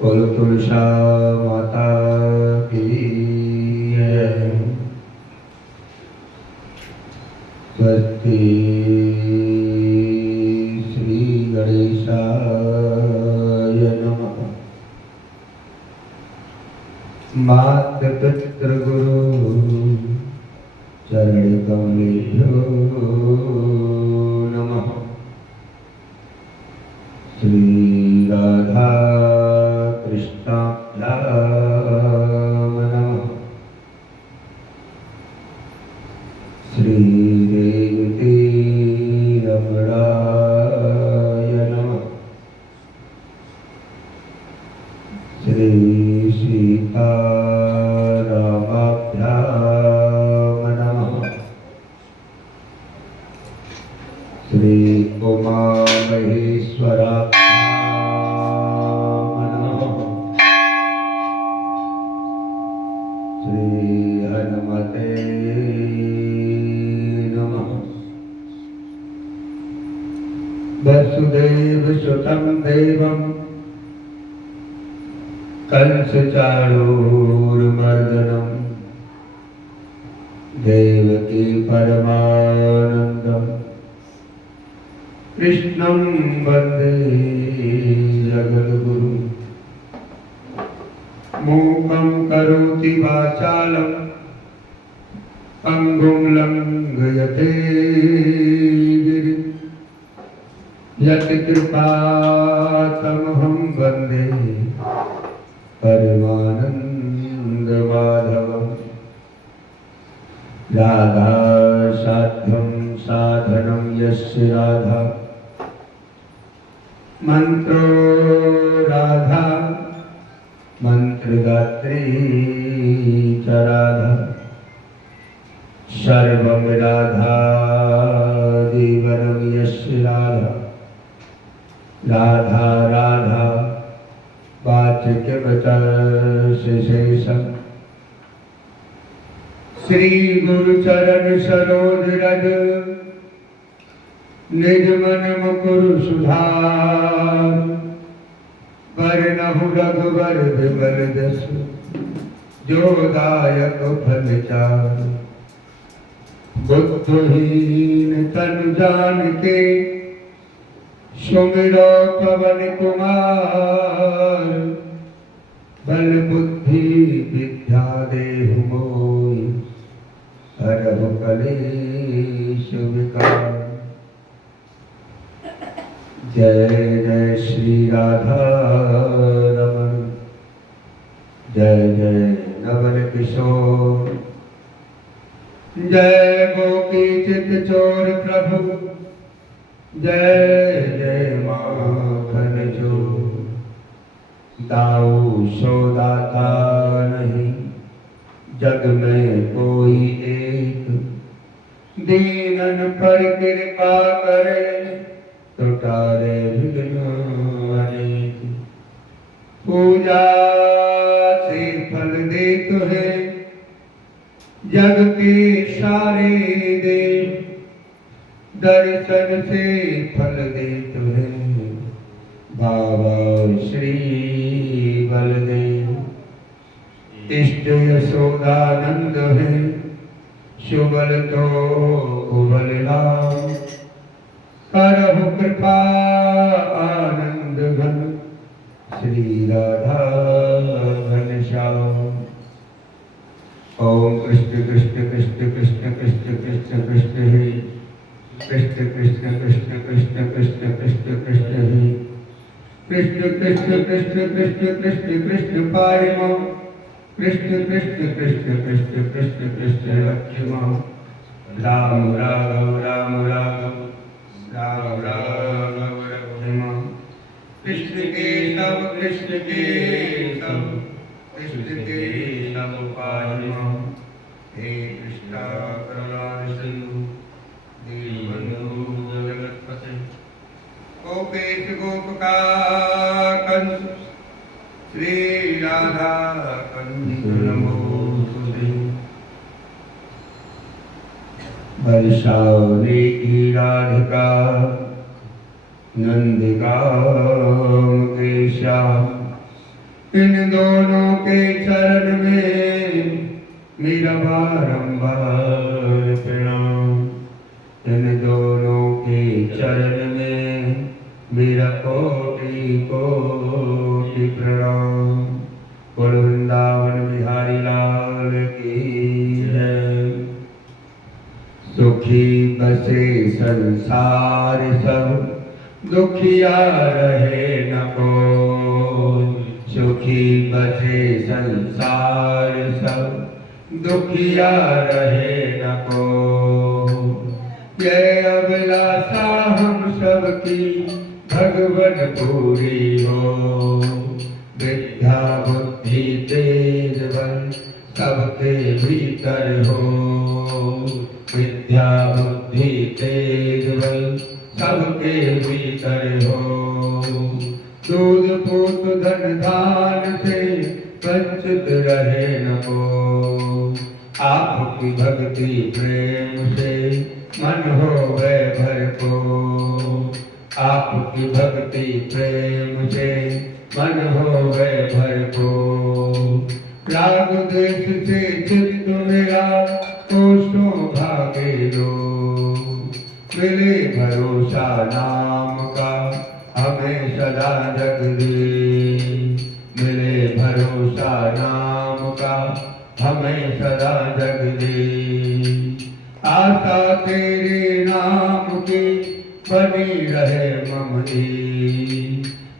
कुल तुलसा माता की जय। स्वस्ति श्री गणेशाय नमः। मात पितृ गुरु चरण कमलेभ्यो नमः। श्री राधा कृष्णाभ्याम नमः। श्री रेवती रमणाय नमः। श्री सीतारामाभ्याम नमः। श्री उमा महेश्वराभ्याम नमः। श्री हनुमते नमः। वसुदेव सुतं देवं कंसचाणूरमर्दनं देवकी परमानन्दं कृष्णं वन्दे जगद्गुरुं। मूकं करोति वाचालं पंगुं लंघयते गिरिं। यत्कृपातमहं वन्दे परमानन्दमाधवम्। राधा साध्यं साधनं यस्य राधा मंत्रो राधा मंत्रगात्री च राधा। सर्वं राधा जीवनं यस्य राधा। राधा राधा वाचिकवचनशेषम्। श्री गुरु चरण सरोज रज निज मन मुकुर सुधार। वरनहु रघुवर विमल जसु जो दायक फल चार। बुद्धिहीन तनु जानिके सुमिरो पवन कुमार। बल बुद्धि विद्या देहु मोहि हरहु कलेश विकार। जय जय श्री राधा रमण। जय जय नवल किशोर। जय गोपी चित चोर प्रभु। जय जय माखन चोर। दाऊ सो दाता नहीं जग में कोई एक। दीनन पर कृपा करे तो तारे विघ्न अनेक। पूजा से फल दे तुहे जग के सारे देव। दर्शन से फल दे तुहे बाबा श्री बलदेव। इष्ट यशोदानंद है सुबल तो कुबल राम। करहु कृपा आनंद घन श्री राधा घनश्याम। ओम कृष्ण कृष्ण कृष्ण कृष्ण कृष्ण कृष्ण कृष्ण हे। कृष्ण कृष्ण कृष्ण कृष्ण कृष्ण कृष्ण कृष्ण हे। कृष्ण कृष्ण कृष्ण कृष्ण कृष्ण कृष्ण पारिमो। कृष्ण कृष्ण कृष्ण कृष्ण कृष्ण कृष्ण रक्षिमो। राम राघव राम राघव राम राघव रक्षिमो। कृष्ण के सब कृष्ण के सब कृष्ण के सब पारिमो। हे कृष्ण करुणा सिंधु दीनबंधु जगत्पते। गोपेश गोपकांत श्री राधा कंठ नमोस्तुते। बरसाने की राधिका नंदिका के श्याम। इन दोनों के चरण में मेरा बारंबार प्रणाम। इन दोनों के चरण में मेरा कोटि कोटि प्रणाम। बोल वृंदावन बिहारी लाल की जय। सुखी बसे संसार सब, दुखिया रहे न कोई। सुखी बसे संसार सब, दुखिया रहे न कोई। ये अभिलाषा हम सबकी भगवन पूरी हो। विद्या बुद्धि तेज बल सबके भीतर हो। विद्या बुद्धि तेज बल सबके भीतर हो। दूध पूत धन धान से वंचित रहे न को। आपकी भक्ति प्रेम से मन हो वह भर को। आपकी भक्ति प्रेम से मन हो वह भर को। राग देश से चित्त मेरा कोष्ठों भागे दो। मिले भरोसा नाम का हमें सदा जग दे। मिले भरोसा नाम का हमें सदा जग दे। आशा तेरे नाम की बनी रहे मम जी।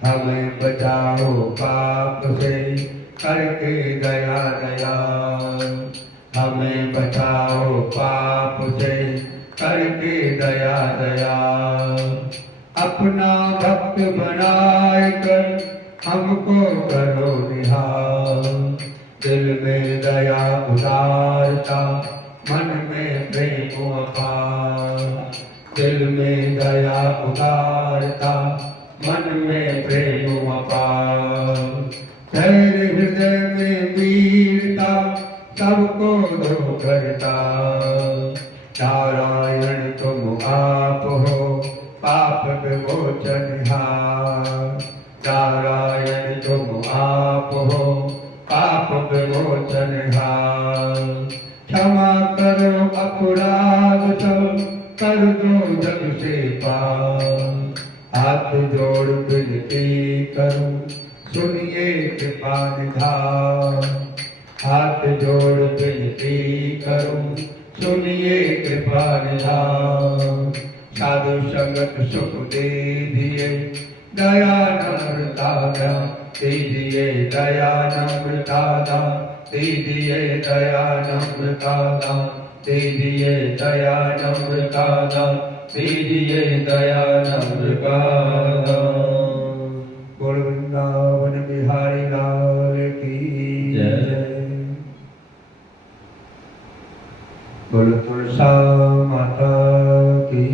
हमें बचाओ पाप से करके दया दया। हमें बचाओ पाप से करके दया दया। अपना भक्त बनाए कर हमको करो निहाल। दिल में दया उदारता मन में प्रेम अपार। दिल में दया उदारता मन में प्रेम अपार। तेरे हृदय में वीरता सबको दो करता। नारायण तुम आप हो पाप विमोचनहार। नारायण तुम आप हो पाप विमोचनहार। क्षमा करो अपराध सब कर दो जग से पार। हाथ जोड़ विनती करूं सुनिए कृपा निधान। हाथ जोड़ विनती करूं सुनिए कृपा निधान। साधु संगत सुख दे दिए दया नम्रता दीजिए। दया नम्रता दीजिए। दया नम्रता दीजिए। दया नम्रता दीजिए। दया नम्रता। बोल वृंदावन बिहारी लाल की जय। बोल तुलसा माता की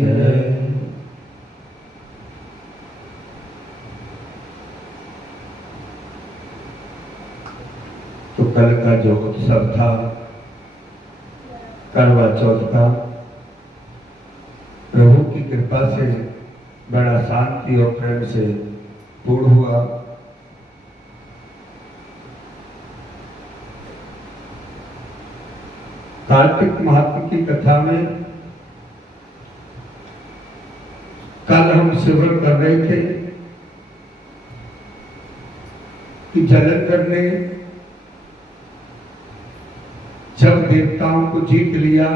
जय। तो कल का जो उत्सव था करवा चौथ का, प्रभु की कृपा से बड़ा शांति और प्रेम से पूर्ण हुआ। कार्तिक महात्मा की कथा में कल हम सेवन कर रहे थे कि जलंधर ने जब देवताओं को जीत लिया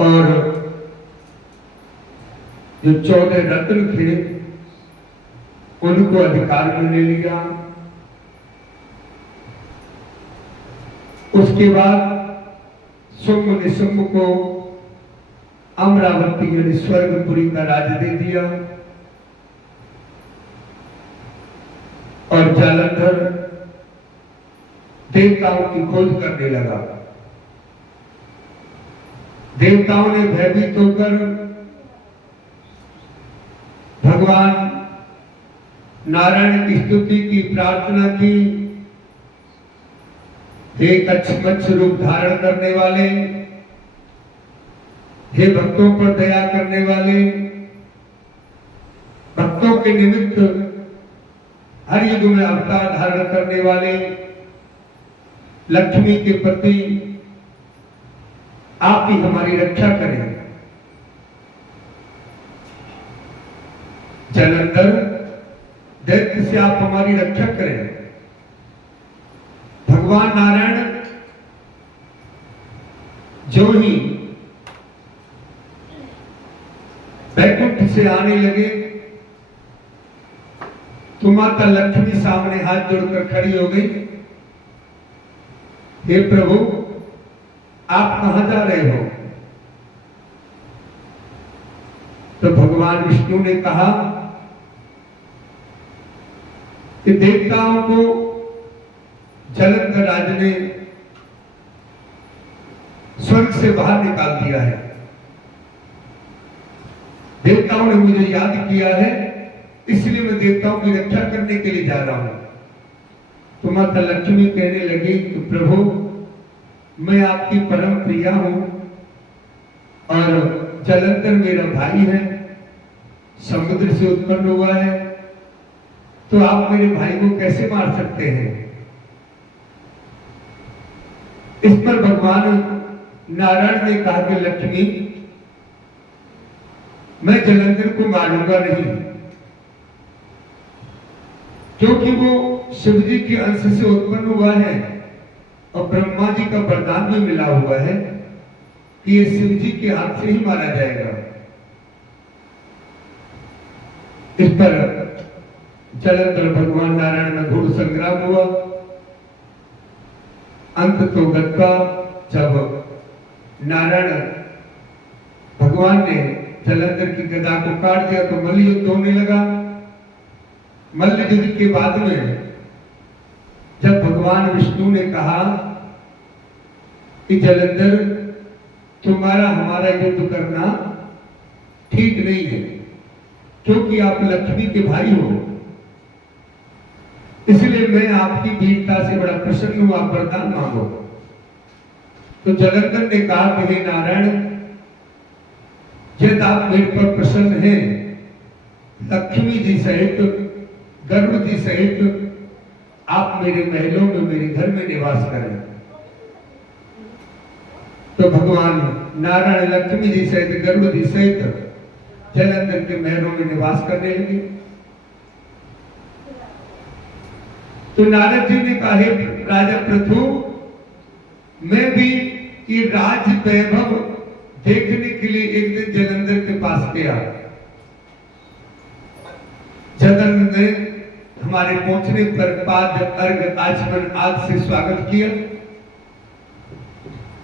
और जो 14 रत्न थे उनको अधिकार में ले लिया। उसके बाद शुंभ निशुंभ को अमरावती यानी स्वर्गपुरी का राज दे दिया और जालंधर देवताओं की खोज करने लगा। देवताओं ने भयभीत होकर भगवान नारायण की स्तुति की, प्रार्थना की। हे कच्छमच्छ रूप धारण करने वाले, हे भक्तों पर दया करने वाले, भक्तों के निमित्त हर युग में अवतार धारण करने वाले लक्ष्मी के प्रति आप ही हमारी रक्षा करें। जलंधर दैत्य से आप हमारी रक्षा करें। भगवान नारायण जो ही बैकुंठ से आने लगे तो माता लक्ष्मी सामने हाथ जोड़कर खड़ी हो गई, हे प्रभु आप कहां जा रहे हो? तो भगवान विष्णु ने कहा कि देवताओं को जलंधर राज ने स्वर्ग से बाहर निकाल दिया है। देवताओं ने मुझे याद किया है, इसलिए मैं देवताओं की रक्षा करने के लिए जा रहा हूं। तो माता लक्ष्मी कहने लगी कि प्रभु मैं आपकी परम प्रिया हूं और जलंधर मेरा भाई है, समुद्र से उत्पन्न हुआ है, तो आप मेरे भाई को कैसे मार सकते हैं? इस पर भगवान नारायण ने कहा कि लक्ष्मी मैं जलंधर को मारूंगा नहीं, क्योंकि वो शिव जी के अंश से उत्पन्न हुआ है और ब्रह्मा जी का वरदान भी मिला हुआ है कि ये शिव जी के हाथ से ही मारा जाएगा। इस पर जलंधर भगवान नारायण में घोर संग्राम हुआ। अंत तो गत्ता जब नारायण भगवान ने जलंधर की गदा को काट दिया तो मल्ल युद्ध होने लगा। मल्ल युद्ध के बाद में जब भगवान विष्णु ने कहा कि जलंधर तुम्हारा हमारा युद्ध करना ठीक नहीं है, क्योंकि आप लक्ष्मी के भाई हो, इसलिए मैं आपकी वीरता से बड़ा प्रसन्न हूं, आप वरदान मांगो। तो जलंधर ने कहा कि हे नारायण यदि आप मेरे पर प्रसन्न हैं, लक्ष्मी जी सहित गरुड़ जी सहित आप मेरे महलों में मेरे घर में निवास करें। तो भगवान नारायण लक्ष्मी जी सहित गरुड़ जी सहित जलंधर के महलों में निवास करने लगे। तो नारद जी ने कहा हे राजा पृथु मैं भी ये राज वैभव देखने के लिए एक दिन जलंधर के पास गया। जलंधर ने हमारे पहुंचने पर पाद अर्घ आचमन आदि से स्वागत किया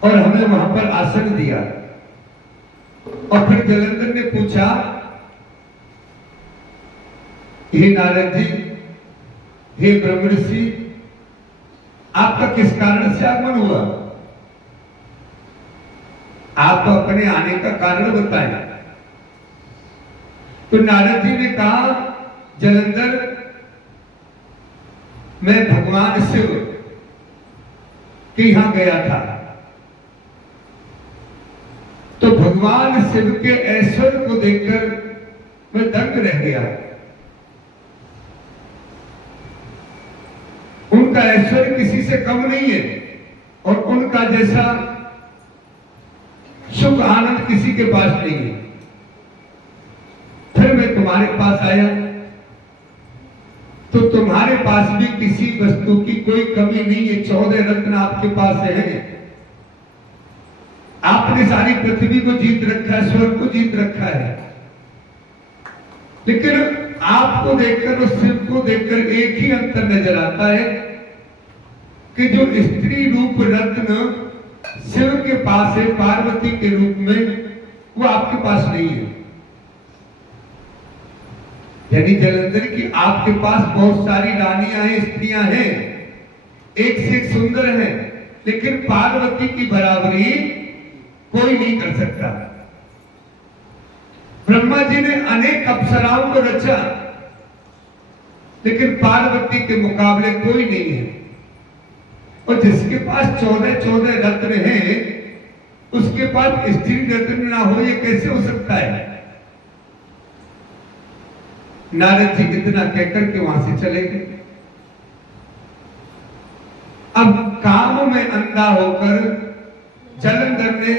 और हमें वहां पर आसन दिया। और फिर जलंधर ने पूछा हे नारद जी, हे ब्रह्मर्षि, आपका किस कारण से आगमन हुआ? आप अपने आने का कारण बताएं। तो नारद जी ने कहा जलंधर मैं भगवान शिव के यहां गया था, तो भगवान शिव के ऐश्वर्य को देखकर मैं दंग रह गया। उनका ऐश्वर्य किसी से कम नहीं है और उनका जैसा सुख आनंद किसी के पास नहीं है। फिर मैं तुम्हारे पास आया तो तुम्हारे पास भी किसी वस्तु की कोई कमी नहीं है, 14 रत्न आपके पास है। आपने सारी पृथ्वी को जीत रखा है, स्वर्ग को जीत रखा है, लेकिन आपको देखकर और शिव को देखकर एक ही अंतर नजर आता है कि जो स्त्री रूप रत्न शिव के पास है पार्वती के रूप में, वो आपके पास नहीं है। यानी जलंधर की आपके पास बहुत सारी रानियां हैं, स्त्रियां हैं, एक से एक सुंदर हैं, लेकिन पार्वती की बराबरी कोई नहीं कर सकता। ब्रह्मा जी ने अनेक अप्सराओं को रचा, लेकिन पार्वती के मुकाबले कोई नहीं है। और जिसके पास 14 रत्न हैं, उसके पास स्त्री रत्न ना हो, ये कैसे हो सकता है? नारद जी इतना कहकर के वहां से चले गए। अब काम में अंधा होकर जालंधर ने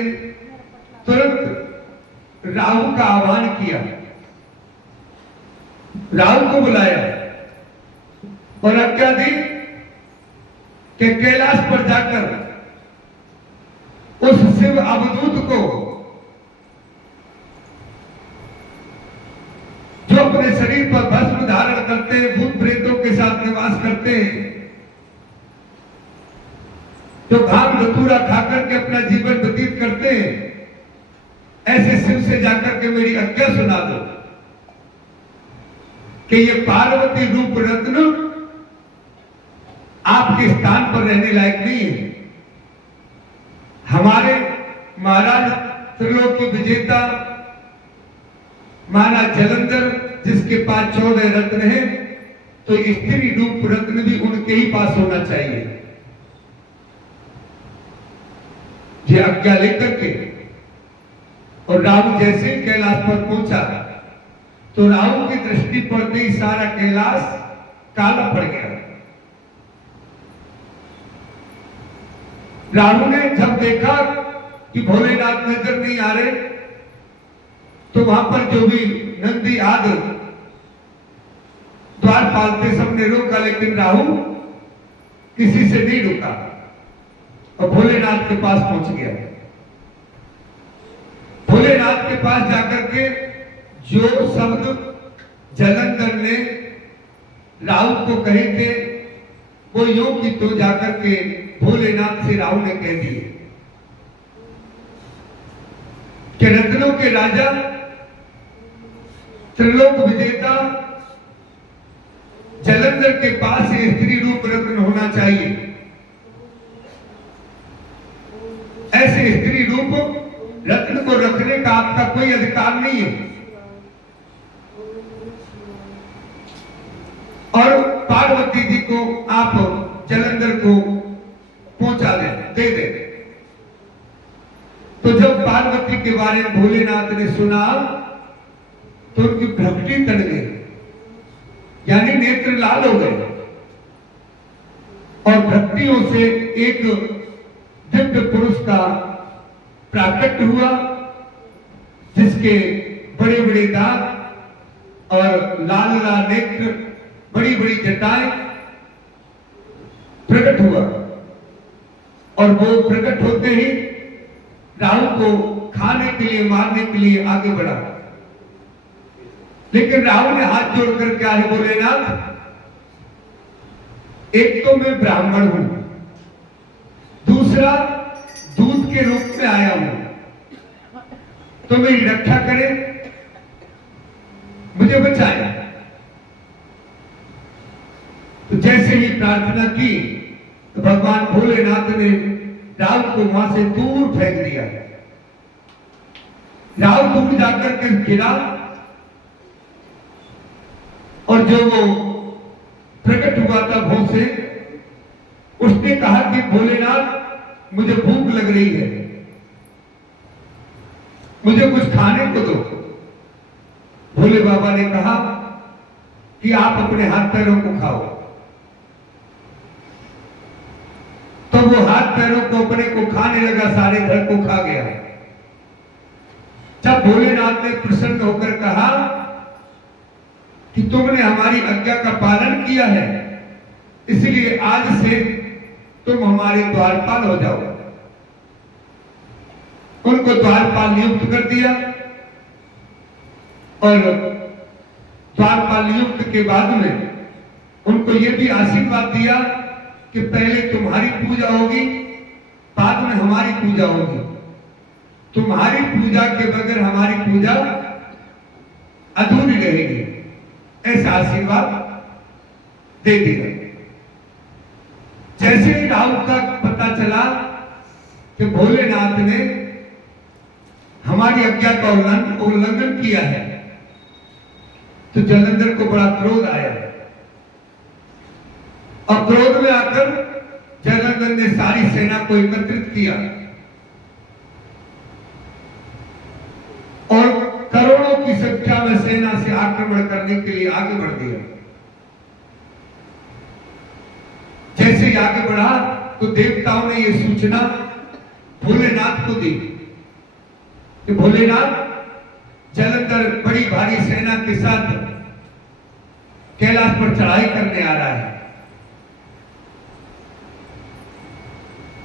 तुरंत राहु का आह्वान किया, राहु को बुलाया और आज्ञा दी कि कैलाश पर जाकर उस शिव अवधूत को जो अपने शरीर पर भस्म धारण करते हैं, भूत प्रेतों के साथ निवास करते हैं, जो भांग धतूरा खाकर के अपना जीवन व्यतीत करते हैं, ऐसे शिव से जाकर के मेरी आज्ञा सुना दो कि ये पार्वती रूप रत्न आपके स्थान पर रहने लायक नहीं है। हमारे महाराज त्रिलोकी विजेता महाराज जालंधर जिसके पास 14 रत्न हैं, तो स्त्री रूप रत्न भी उनके ही पास होना चाहिए। ये आज्ञा लेकर के और राहु जैसे कैलाश पर पहुंचा तो राहु की दृष्टि पड़ते ही सारा कैलाश काला पड़ गया। राहु ने जब देखा कि भोलेनाथ नजर नहीं आ रहे, तो वहां पर जो भी नंदी आदि द्वारपाल थे सबने रोका, लेकिन राहु किसी से नहीं रुका और भोलेनाथ के पास पहुंच गया। भोलेनाथ के पास जाकर के जो शब्द जालंधर ने राहु को कहे थे, वो यूं की तो जाकर के भोलेनाथ से राहु ने कह दिए कि रत्नों के राजा त्रिलोक विजेता जालंधर के पास स्त्री रूप रत्न होना चाहिए। ऐसे स्त्री रूप रत्न को रखने का आपका कोई अधिकार नहीं है और पार्वती जी को आप जालंधर को पहुंचा दे दे। तो जब पार्वती के बारे में भोलेनाथ ने सुना तो उनकी भ्रमटी तड़ गई, यानी नेत्र लाल हो गए और भक्तियों से एक दिव्य पुरुष का प्राकट्य हुआ, जिसके बड़े बड़े दांत और लाल लाल नेत्र, बड़ी बड़ी जटाएं प्रकट हुआ और वो प्रकट होते ही राहु को खाने के लिए, मारने के लिए आगे बढ़ा। लेकिन राहु ने हाथ जोड़कर क्या है, भोलेनाथ एक तो मैं ब्राह्मण हूं, दूसरा दूध के रूप में आया हूं, तो मेरी रक्षा करें, मुझे बचाए। तो जैसे ही प्रार्थना की तो भगवान भोलेनाथ ने राहु को वहां से दूर फेंक दिया। राहु दूर जाकर के गिरा और जो वो प्रकट हुआ था भों से, उसने कहा कि भोलेनाथ मुझे भूख लग रही है, मुझे कुछ खाने को दो। भोले बाबा ने कहा कि आप अपने हाथ पैरों को खाओ। तो वो हाथ पैरों को अपने को खाने लगा, सारे घर को खा गया। जब भोलेनाथ ने प्रसन्न होकर कहा कि तुमने हमारी आज्ञा का पालन किया है, इसलिए आज से तुम हमारे द्वारपाल हो जाओ, उनको द्वारपाल नियुक्त कर दिया। और द्वारपाल नियुक्त के बाद में उनको यह भी आशीर्वाद दिया कि पहले तुम्हारी पूजा होगी, बाद में हमारी पूजा होगी। तुम्हारी पूजा के बगैर हमारी पूजा अधूरी रहेगी, ऐसा आशीर्वाद दे दिया। जैसे ही राहु का पता चला कि भोलेनाथ ने हमारी आज्ञा का उल्लंघन किया है, तो जालंधर को बड़ा क्रोध आया और क्रोध में आकर जालंधर ने सारी सेना को एकत्रित किया और करोड़ों की संख्या संख्या में सेना से आक्रमण करने के लिए आगे बढ़ दिया। जैसे ही आगे बढ़ा तो देवताओं ने यह सूचना भोलेनाथ को दी कि भोलेनाथ, जलंधर बड़ी भारी सेना के साथ कैलाश पर चढ़ाई करने आ रहा है।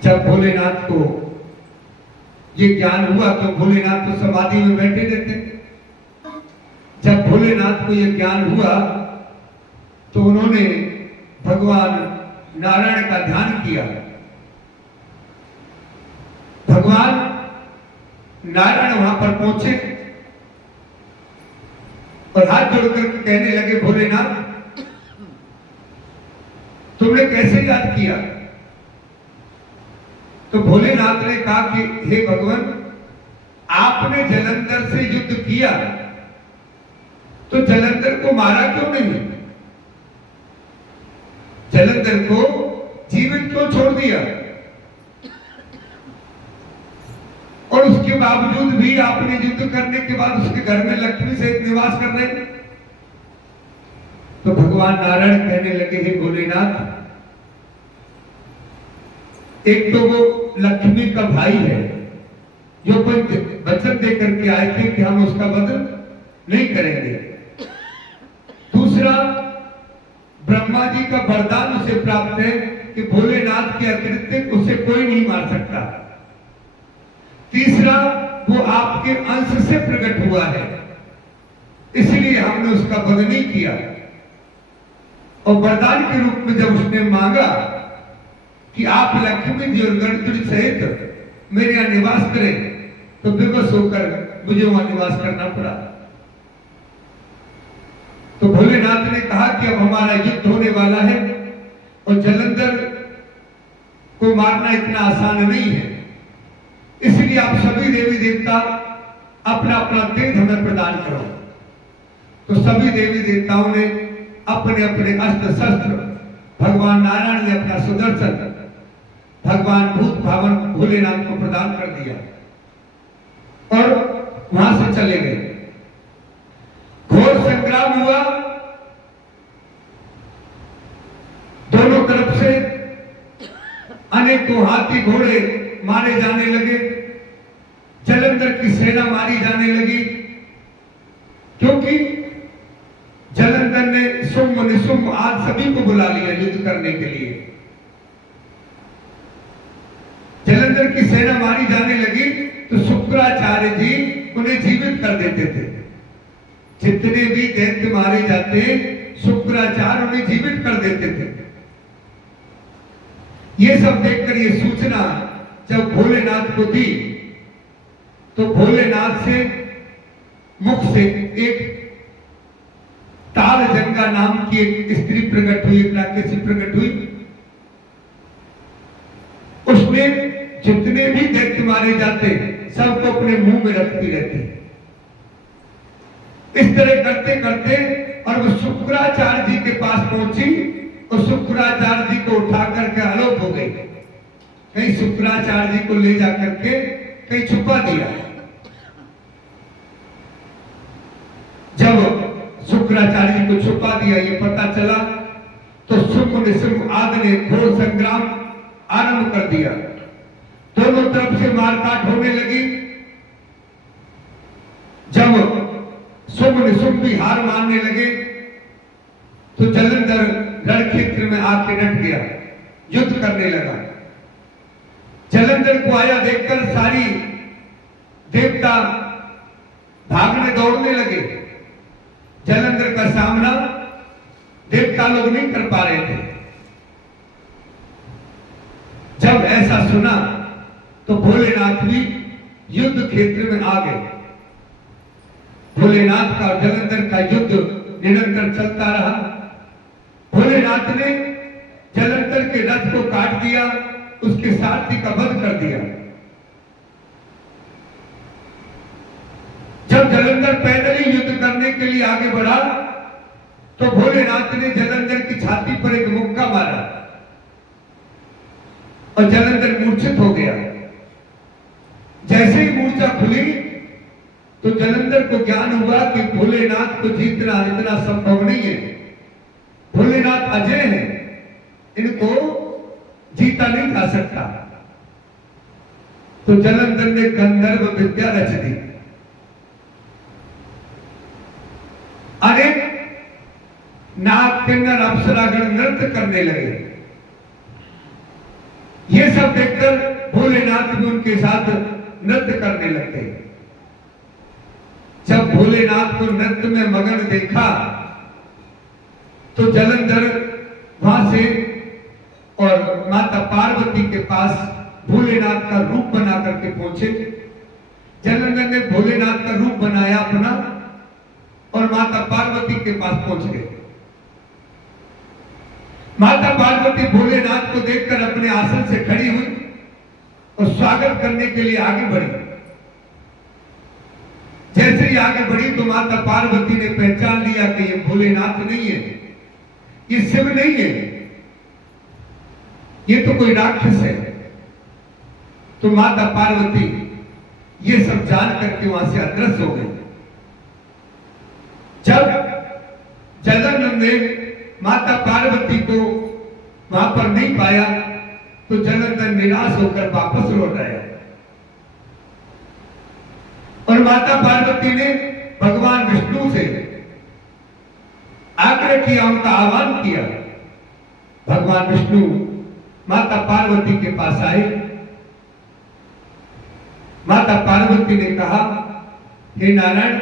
जब भोलेनाथ को ये ज्ञान हुआ तो भोलेनाथ तो समाधि में बैठे रहते। जब भोलेनाथ को ये ज्ञान हुआ तो उन्होंने भगवान नारायण का ध्यान किया। भगवान नारायण वहां पर पहुंचे और हाथ जोड़कर कहने लगे, भोलेनाथ तुमने कैसे याद किया? तो भोलेनाथ ने कहा कि हे भगवान, आपने जलंधर से युद्ध किया तो जलंधर को मारा क्यों नहीं? जलंधर को जीवित क्यों छोड़ दिया? और उसके बावजूद भी आपने युद्ध करने के बाद उसके घर में लक्ष्मी से निवास कर रहे। तो भगवान नारायण कहने लगे, हे भोलेनाथ, एक तो वो लक्ष्मी का भाई है जो वचन दे करके आए थे कि हम उसका वध नहीं करेंगे। दूसरा, ब्रह्मा जी का वरदान उसे प्राप्त है कि भोलेनाथ के अतिरिक्त उसे कोई नहीं मार सकता। तीसरा, वो आपके अंश से प्रकट हुआ है, इसलिए हमने उसका वध नहीं किया। और वरदान के रूप में जब उसने मांगा कि आप लक्ष्मी जी और गणतुड़ी सहित मेरे यहां निवास करें, तो विवश होकर मुझे वहां निवास करना पड़ा। तो भोलेनाथ ने कहा कि अब हमारा युद्ध होने वाला है और जलंधर को मारना इतना आसान नहीं है, इसलिए आप सभी देवी देवता अपना अपना तेज हमें प्रदान करो। तो सभी देवी देवताओं ने अपने अपने अस्त्र शस्त्र, भगवान नारायण ने अपना सुदर्शन भगवान भूत भावन भोलेनाथ को प्रदान कर दिया और वहां से चले गए। घोर संग्राम हुआ, दोनों तरफ से अनेकों हाथी घोड़े मारे जाने लगे, जलंधर की सेना मारी जाने लगी, क्योंकि जलंधर ने शुंभ निशुंभ आज सभी को बुला लिया युद्ध करने के लिए। जलंधर की सेना मारी जाने लगी तो शुक्राचार्य जी उन्हें जीवित कर देते थे। जितने भी दैत्य मारे जाते शुक्राचार्य उन्हें जीवित कर देते थे। ये सब देखकर ये सूचना जब भोलेनाथ को दी तो भोलेनाथ से मुख से एक ताल जंगा नाम की एक स्त्री प्रकट हुई, एक राक्षसी प्रकट हुई। उसने जितने भी दैत्य मारे जाते सबको अपने मुंह में रखती रहती। इस तरह करते करते और वो शुक्राचार्य जी के पास पहुंची और शुक्राचार्य जी को उठा करके आलोक हो गई। कहीं शुक्राचार्य जी को ले जाकर के कहीं छुपा दिया। जब शुक्राचार्य जी को छुपा दिया ये पता चला तो शुंभ निशुंभ आदि ने घोर संग्राम आरंभ कर दिया। दोनों तरफ से मारकाट होने लगी। जब शुंभ निशुंभ भी हार मानने लगे तो जलंधर रण क्षेत्र में आके डट गया, युद्ध करने लगा। जलंधर को आया देखकर सारी देवता भागने दौड़ने लगे। जलंधर का सामना देवता लोग नहीं कर पा रहे थे। जब ऐसा सुना तो भोलेनाथ भी युद्ध क्षेत्र में आ गए। भोलेनाथ का और जलंधर का युद्ध निरंतर चलता रहा। भोलेनाथ ने जलंधर के रथ को काट दिया, उसके सारथी का वध कर दिया। जब जलंधर पैदल ही युद्ध करने के लिए आगे बढ़ा तो भोलेनाथ ने जलंधर की छाती पर एक मुक्का मारा और जलंधर मूर्छित हो गया। जैसे ही मूर्छा खुली तो जलंधर जलंधर को ज्ञान हुआ कि भोलेनाथ को जीतना इतना संभव नहीं है, भोलेनाथ अजय हैं, इनको जीता नहीं जा सकता। तो जलंधर ने गंधर्व विद्या रच दी, अनेक नाग किन्नर अप्सरागण नृत्य करने लगे। ये सब देखकर भोलेनाथ भी उनके साथ नृत्य करने लगते। जब भोलेनाथ को नृत्य में मगन देखा तो जलंधर वहां से और माता पार्वती के पास भोलेनाथ का रूप बना करके पहुंचे। जलंधर ने भोलेनाथ का रूप बनाया अपना और माता पार्वती के पास पहुंच गए। माता पार्वती भोलेनाथ को देखकर अपने आसन से खड़ी हुई और स्वागत करने के लिए आगे बढ़ी। जैसे ही आगे बढ़ी तो माता पार्वती ने पहचान लिया कि ये भोलेनाथ नहीं है, ये शिव नहीं है, ये तो कोई राक्षस है। तो माता पार्वती ये सब जान करके वहां से अदृश्य हो गई। जब जलंधर ने माता पार्वती को वहां पर नहीं पाया तो जलंधर निराश होकर वापस लौट आया और माता पार्वती ने भगवान विष्णु से आग्रह किया, उनका आह्वान किया। भगवान विष्णु माता पार्वती के पास आए। माता पार्वती ने कहा, हे नारायण,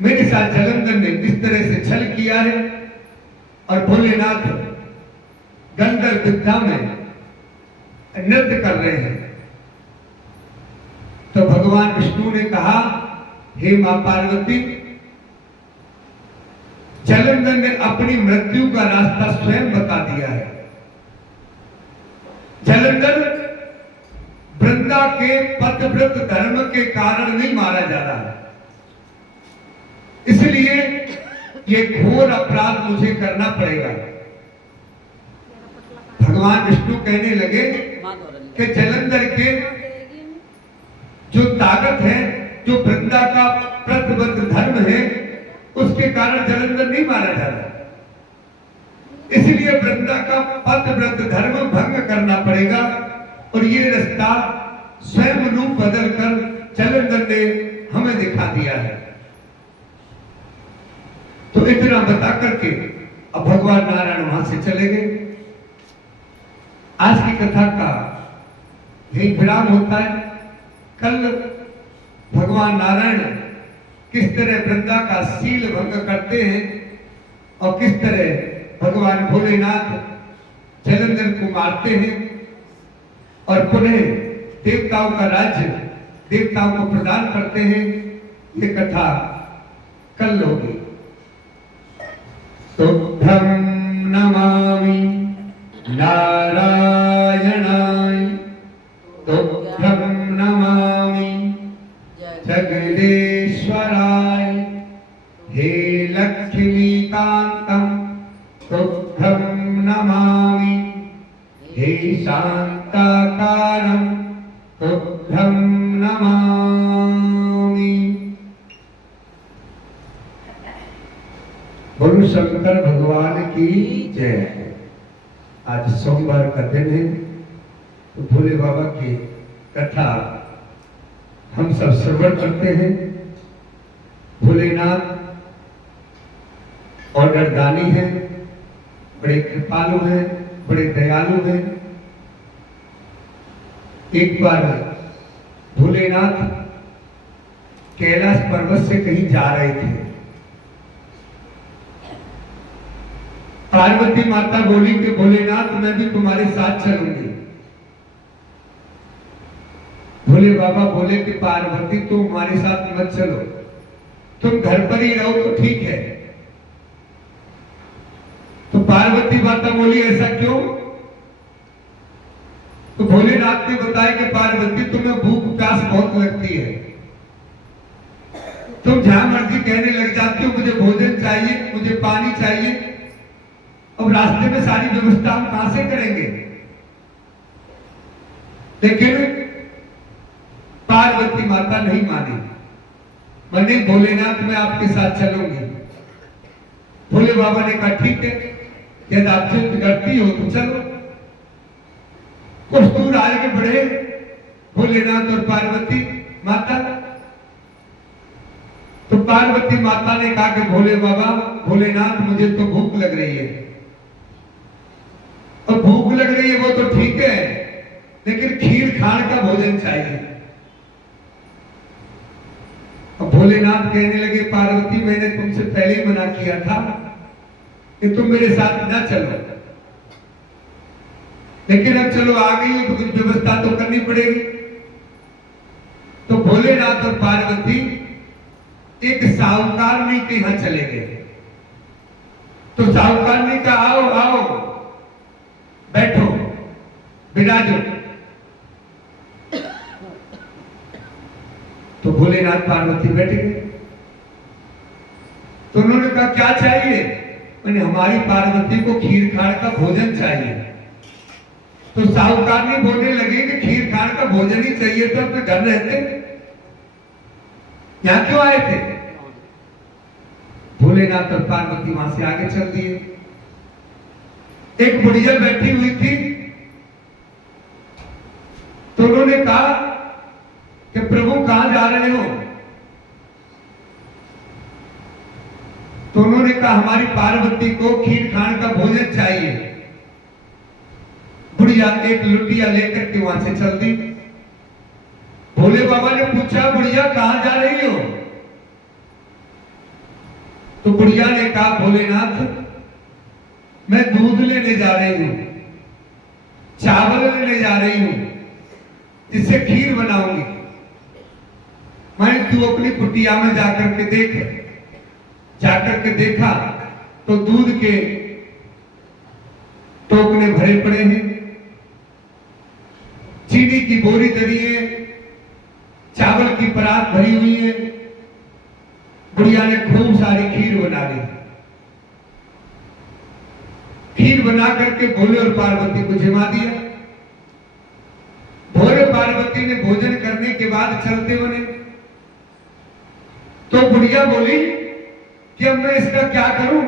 मेरे साथ जलंधर ने इस तरह से छल किया है और भोलेनाथ गंधर्व विद्या में नृत्य कर रहे हैं। तो भगवान विष्णु ने कहा, हे मां पार्वती, जलंधर ने अपनी मृत्यु का रास्ता स्वयं बता दिया है। जलंधर वृंदा के पतिव्रत धर्म के कारण नहीं मारा जा रहा है, इसलिए ये घोर अपराध मुझे करना पड़ेगा। भगवान विष्णु कहने लगे कि जलंधर के जो ताकत है, जो वृंदा का प्रतिबद्ध धर्म है, उसके कारण जलंधर नहीं मारा जा रहा, इसलिए वृंदा का पतिव्रत धर्म भंग करना पड़ेगा। और ये रास्ता स्वयं रूप बदलकर जलंधर ने हमें दिखा दिया है। तो इतना बता करके अब भगवान नारायण वहां से चले गए। आज की कथा का यही विराम होता है। कल भगवान नारायण किस तरह वृंदा का शील भंग करते हैं और किस तरह भगवान भोलेनाथ जलंधर को मारते हैं और पुनः देवताओं का राज्य देवताओं को प्रदान करते हैं, ये कथा कल होगी। तो ब्रह्म नमामि नारायणाय, तो ब्रह्म नमामि जगदीश्वराय, हे लक्ष्मीकांतम तुभ्यं नमामि, हे शांताकारं तुभ्यं नमामि। बोलो शंकर भगवान की जय। आज सोमवार का दिन है, तो भोले बाबा की कथा हम सब श्रवण करते हैं। भोलेनाथ ऑर्डर दानी है, बड़े कृपालु हैं, बड़े दयालु हैं। एक बार भोलेनाथ कैलाश पर्वत से कहीं जा रहे थे। पार्वती माता बोली कि भोलेनाथ मैं भी तुम्हारे साथ चलूंगी। भोले बाबा बोले कि पार्वती तुम हमारे साथ मत चलो, तुम घर पर ही रहो तो ठीक है। तो पार्वती माता बोली ऐसा क्यों? तो भोलेनाथ ने बताया कि पार्वती तुम्हें भूख प्यास बहुत लगती है, तुम जहां मर्जी कहने लग जाती हो मुझे भोजन चाहिए, मुझे पानी चाहिए। अब रास्ते में सारी व्यवस्था हम कहां से करेंगे? लेकिन पार्वती माता नहीं मानी। मैंने भोलेनाथ मैं आपके साथ चलूंगी। भोले बाबा ने कहा ठीक है, यदि आप जिद करती हो तो चलो। कुछ दूर आगे बढ़े भोलेनाथ और पार्वती माता। तो पार्वती माता ने कहा कि भोले बाबा, भोलेनाथ मुझे तो भूख लग रही है। और भूख लग रही है वो तो ठीक है, लेकिन खीर खान का भोजन चाहिए। अब भोलेनाथ कहने लगे पार्वती मैंने तुमसे पहले ही मना किया था कि तुम मेरे साथ ना चलो, लेकिन अब चलो आ गई हो तो कुछ व्यवस्था तो करनी पड़ेगी। तो भोलेनाथ और पार्वती एक साहूकारनी के यहां चले गए। तो साहूकारनी का आओ आओ बैठो विराजो। तो भोलेनाथ पार्वती बैठ गए। तो उन्होंने कहा क्या चाहिए? मैंने हमारी पार्वती को खीर खाण का भोजन चाहिए। तो साहूकारनी बोलने लगे कि खीर खाण का भोजन ही चाहिए तो अपने घर रहते, यहां क्यों आए थे? भोलेनाथ और पार्वती वहां से आगे चल दिए। एक बुढ़िया बैठी हुई थी। तो उन्होंने कहा कि प्रभु कहां जा रहे हो? तो उन्होंने कहा हमारी पार्वती को खीर खान का भोजन चाहिए। बुढ़िया एक लुटिया लेकर के वहां से चल दी। भोले बाबा ने पूछा बुढ़िया कहां जा रही हो? तो बुढ़िया ने कहा भोलेनाथ मैं दूध लेने जा रही हूं, चावल लेने जा रही हूं, जिससे खीर बनाऊंगी। मैंने तू अपनी कुटिया में जाकर के देखा तो दूध के टोकने भरे पड़े हैं, चीनी की बोरी धरी है, चावल की परात भरी हुई है। बुढ़िया ने खूब सारी खीर बना ली। खीर बना करके भोले और पार्वती को जिमा दिया। भोले पार्वती ने भोजन करने के बाद चलते बने। तो बुढ़िया बोली कि अब मैं इसका क्या करूं?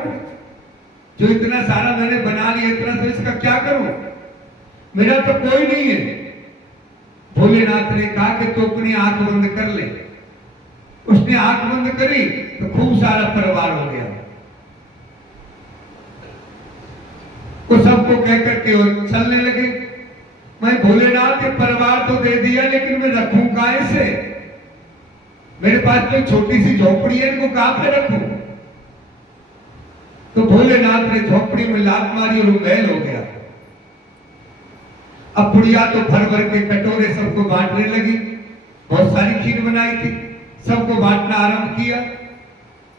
जो इतना सारा मैंने बना लिया, इतना तो इसका क्या करूं? मेरा तो कोई नहीं है। भोलेनाथ ने कहा कि तू अपनी आंख बंद कर ले। उसने आंख बंद करी तो खूब सारा परिवार हो गया। तो सबको कह करके वो चलने लगे। मैं भोलेनाथ के परिवार तो दे दिया, लेकिन मैं रखूं कहां से? मेरे पास तो छोटी सी झोपड़ी है, इनको कहां पे रखूं? तो भोलेनाथ ने झोपड़ी में लात मारी और वो महल हो गया। अब बुढ़िया तो भर भर के कटोरे सबको बांटने लगी। बहुत सारी खीर बनाई थी, सबको बांटना आरंभ किया।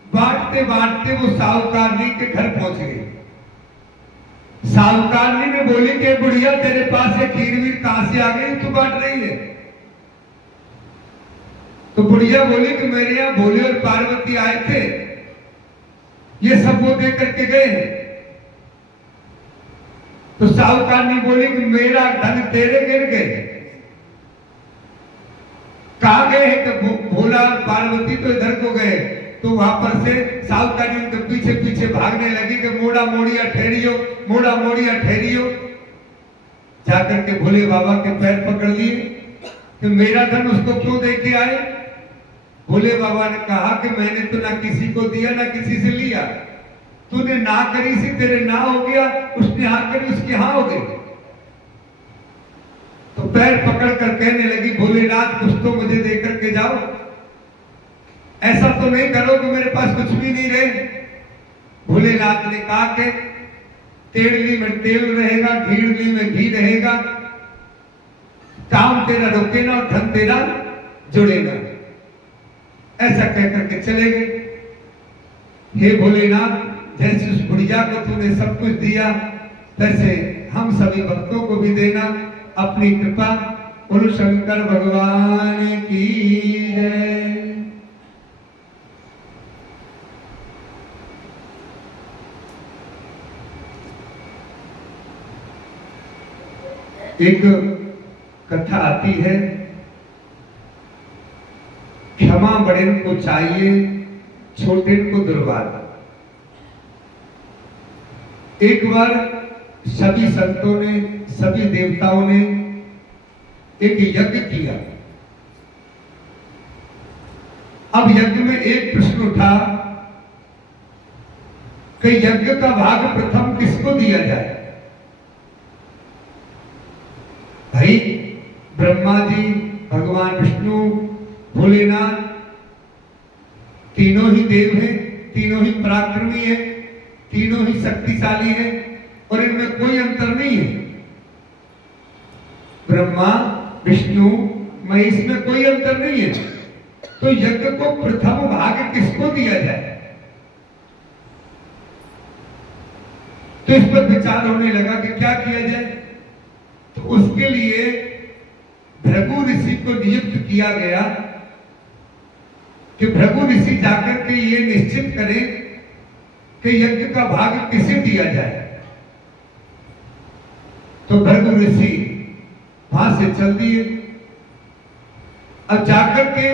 बांटते बांटते वो साहूकारनी के घर पहुंच गई। साहूकारनी ने बोली कि बुढ़िया तेरे पास ये खीर वीर कहां से आ गई, तू बांट रही है? तो बुढ़िया बोली कि मेरे यहां भोले और पार्वती आए थे, ये सब वो दे करके गए हैं। तो साहूकारनी बोली कि मेरा धन तेरे गिर गए। कहां गए हैं? कि भोला और पार्वती तो इधर को गए। तो वहां पर से साहूकारनी उनके पीछे पीछे भागने लगी कि मोड़ा मोड़िया ठहरियो, मोड़ा मोड़िया ठहरियो। जाकर के भोले बाबा के पैर पकड़ लिए कि मेरा धन उसको क्यों दे के आए? भोले बाबा ने कहा कि मैंने तो ना किसी को दिया ना किसी से लिया। तूने ना करी सी, तेरे ना हो गया, उसने हाँ करी, उसकी हाँ हो गई। तो पैर पकड़ कर कहने लगी भोलेनाथ कुछ तो मुझे दे करके जाओ, ऐसा तो नहीं करो कि मेरे पास कुछ भी नहीं रहे। भोलेनाथ ने कहा कि तेड़ली में तेल रहेगा, घीड़ली में घी रहेगा, काम तेरा रुकेगा और धन तेरा जुड़ेगा। ऐसा कहकर के चले गए। हे भोलेनाथ, जैसे उस बुढ़िया को तूने सब कुछ दिया, वैसे हम सभी भक्तों को भी देना अपनी कृपा। बोलो शंकर भगवान की जय। एक कथा आती है, क्षमा बड़े को चाहिए, छोटे को दुर्वाद। एक बार सभी संतों ने, सभी देवताओं ने एक यज्ञ किया। अब यज्ञ में एक प्रश्न उठा कि यज्ञ का भाग प्रथम किसको दिया जाए। भाई ब्रह्मा जी, भगवान विष्णु, भोलेनाथ तीनों ही देव हैं, तीनों ही पराक्रमी हैं, तीनों ही शक्तिशाली हैं और इनमें कोई अंतर नहीं है। ब्रह्मा, विष्णु, महेश में कोई अंतर नहीं है। तो यज्ञ को प्रथम भाग किसको दिया जाए? तो इस पर विचार होने लगा कि क्या किया जाए। तो उसके लिए भृगु ऋषि को नियुक्त किया गया कि भृगु ऋषि जाकर के ये निश्चित करें कि यज्ञ का भाग किसे दिया जाए। तो भृगु ऋषि वहां से चल दिए। अब जाकर के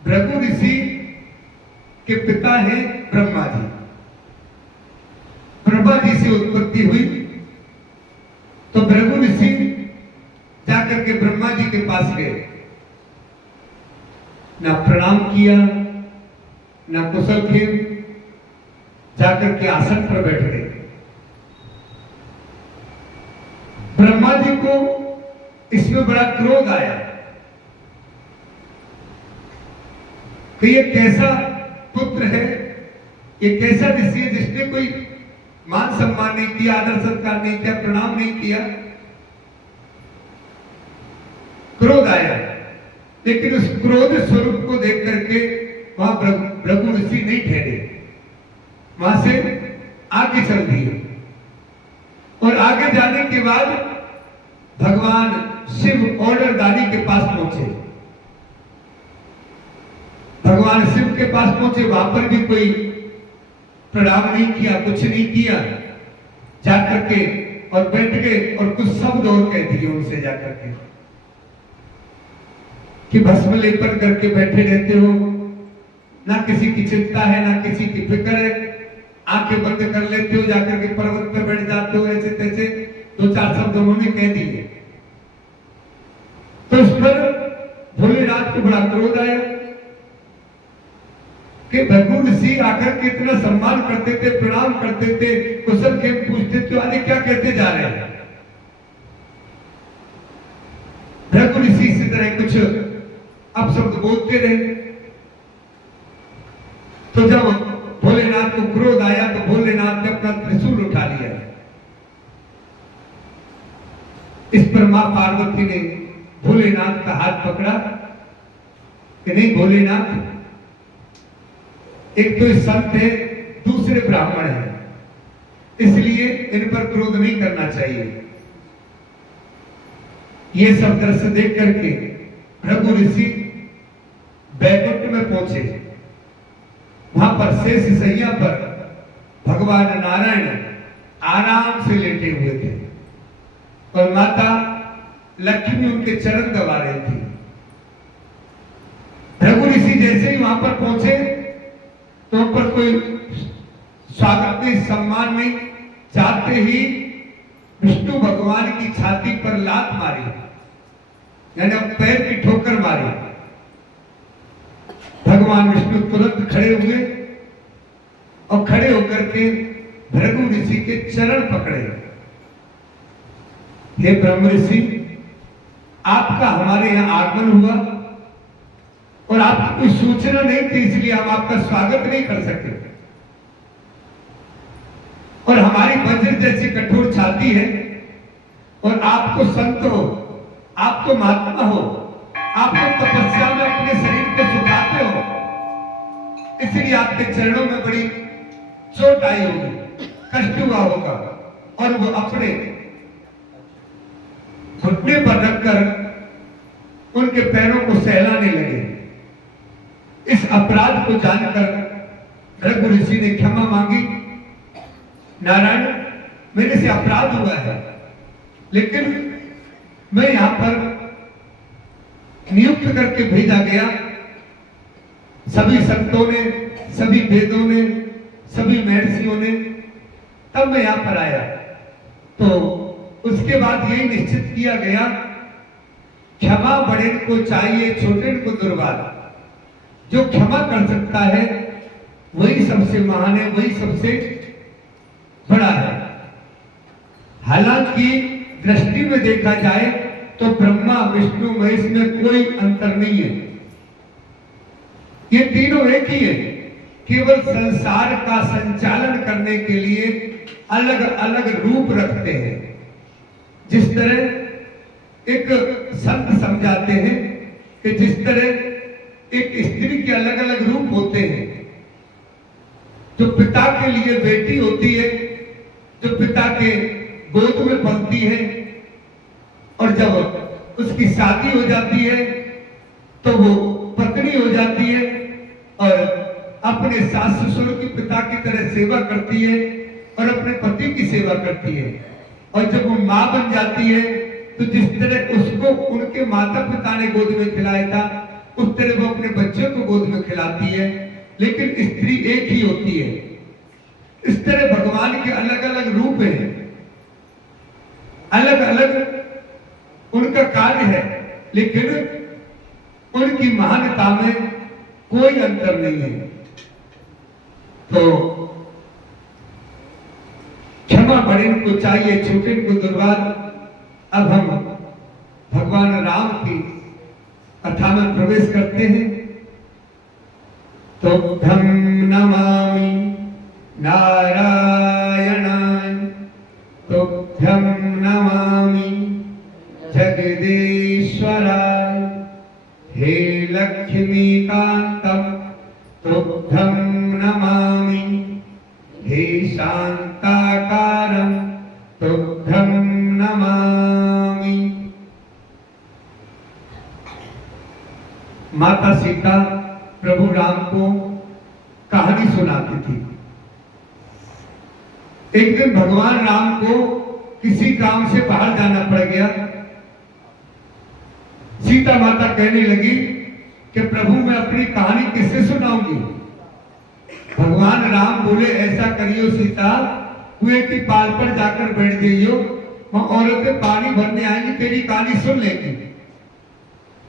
भृगु ऋषि के पिता हैं ब्रह्मा जी। ब्रह्मा जी से उत्पत्ति हुई। तो भृगु ऋषि जाकर के ब्रह्मा जी के पास गए, ना प्रणाम किया, ना कुशल खेम, जाकर के आसन पर बैठ गए। ब्रह्मा जी को इसमें बड़ा क्रोध आया कि ये कैसा पुत्र है, ये कैसा ऋषि है जिसने कोई मान सम्मान नहीं किया, आदर सत्कार नहीं किया, प्रणाम नहीं किया। क्रोध आया, लेकिन उस क्रोध स्वरूप को देख करके वहां भृगु ऋषि नहीं ठहरे, वहां से आगे चल दिए। और आगे जाने के बाद भगवान शिव ऑर्डरदारी के पास पहुंचे। भगवान शिव के पास पहुंचे, वहां पर भी कोई प्रणाम नहीं किया, कुछ नहीं किया। जाकर के और बैठ गए और कुछ शब्द और कह दिए उनसे जाकर के कि भस्म लेपन करके बैठे रहते हो, ना किसी की चिंता है, ना किसी की फिक्र है, आंखें बंद कर लेते हो, जाकर के पर्वत पर बैठ जाते हो, ऐसे तैसे दो चार शब्द उन्होंने कह दिए। तो इस पर भोलेनाथ को बड़ा क्रोध आया कि भृगु ऋषि आकर के इतना सम्मान करते थे, प्रणाम करते थे, कुशल खेम पूछते थे, अरे क्या कहते जा रहे हैं। भृगु ऋषि इसी तरह कुछ अपशब्द बोलते रहे। तो जब भोलेनाथ को क्रोध आया तो भोलेनाथ ने अपना त्रिशूल उठा लिया। इस पर मां पार्वती ने भोलेनाथ का हाथ पकड़ा कि नहीं भोलेनाथ, एक तो संत है, दूसरे ब्राह्मण है, इसलिए इन पर क्रोध नहीं करना चाहिए। ये सब दृश्य देख करके भृगु ऋषि बैकुंठ में पहुंचे। वहां पर शेष सैया पर भगवान नारायण आराम से लेटे हुए थे और माता लक्ष्मी उनके चरण दबा रही थी। भृगु ऋषि जैसे ही वहां पर पहुंचे तो उन पर कोई स्वागत नहीं, सम्मान नहीं, जाते ही विष्णु भगवान की छाती पर लात मारी, यानी पैर की ठोकर मारी। भगवान विष्णु तुरंत खड़े हुए और खड़े होकर के भृगु ऋषि के चरण पकड़े। हे ब्रह्म ऋषि, आपका हमारे यहां आगमन हुआ और आपकी कोई सूचना नहीं थी, इसलिए हम आपका स्वागत नहीं कर सके। और हमारी वज्र जैसी कठोर छाती है और आप तो संत हो, आप तो महात्मा हो, आप तो तपस्या में अपने शरीर को सुखाते हो, इसलिए आपके चरणों में बड़ी चोट आई होगी, कष्ट हुआ होगा। और वो अपने घुटने पर रखकर उनके पैरों को सहलाने लगे। इस अपराध को जानकर भृगु ऋषि ने क्षमा मांगी। नारायण, मेरे से अपराध हुआ है, लेकिन मैं यहां पर नियुक्त करके भेजा गया सभी संतों ने, सभी वेदों ने, सभी महर्षियों ने, तब मैं यहां पर आया। तो उसके बाद यही निश्चित किया गया, क्षमा बड़े को चाहिए, छोटे को दुर्वार। जो क्षमा कर सकता है वही सबसे महान है, वही सबसे बड़ा है। हालांकि दृष्टि में देखा जाए तो ब्रह्मा विष्णु महेश में कोई अंतर नहीं है, ये तीनों एक ही है। केवल संसार का संचालन करने के लिए अलग अलग रूप रखते हैं। जिस तरह एक संत समझाते हैं कि जिस तरह एक स्त्री के अलग अलग रूप होते हैं, जो पिता के लिए बेटी होती है, जो पिता के गोद में पलती है, और जब उसकी शादी हो जाती है तो वो पत्नी हो जाती है और अपने सास ससुर की पिता की तरह सेवा करती है और अपने पति की सेवा करती है। और जब वो माँ बन जाती है तो जिस तरह उसको उनके माता पिता ने गोद में खिलाया था, उस तरह वो अपने बच्चों को गोद में खिलाती है, लेकिन स्त्री एक ही होती है। इस तरह भगवान के अलग अलग रूप हैं, अलग अलग उनका कार्य है, लेकिन उनकी महानता में कोई अंतर नहीं है। तो क्षमा बड़े को चाहिए, छोटे को दुर्वार। अब हम भगवान राम की कथा में प्रवेश करते हैं। तो धम नमामि नारायणाय, तो धम नमामि जगदीश्वराय, हे लक्ष्मीकांतम तुभ्यं नमामि, हे शांताकारं तुभ्यं नमामि। माता सीता प्रभु राम को कहानी सुनाती थी। एक दिन भगवान राम को किसी काम से बाहर जाना पड़ गया। सीता माता कहने लगी कि प्रभु मैं अपनी कहानी किससे सुनाऊंगी। भगवान राम बोले ऐसा करियो सीता, कुएं की पाल पर जाकर बैठ जाइयो, वहां औरतें पानी भरने आएंगी, तेरी कहानी सुन लेगी।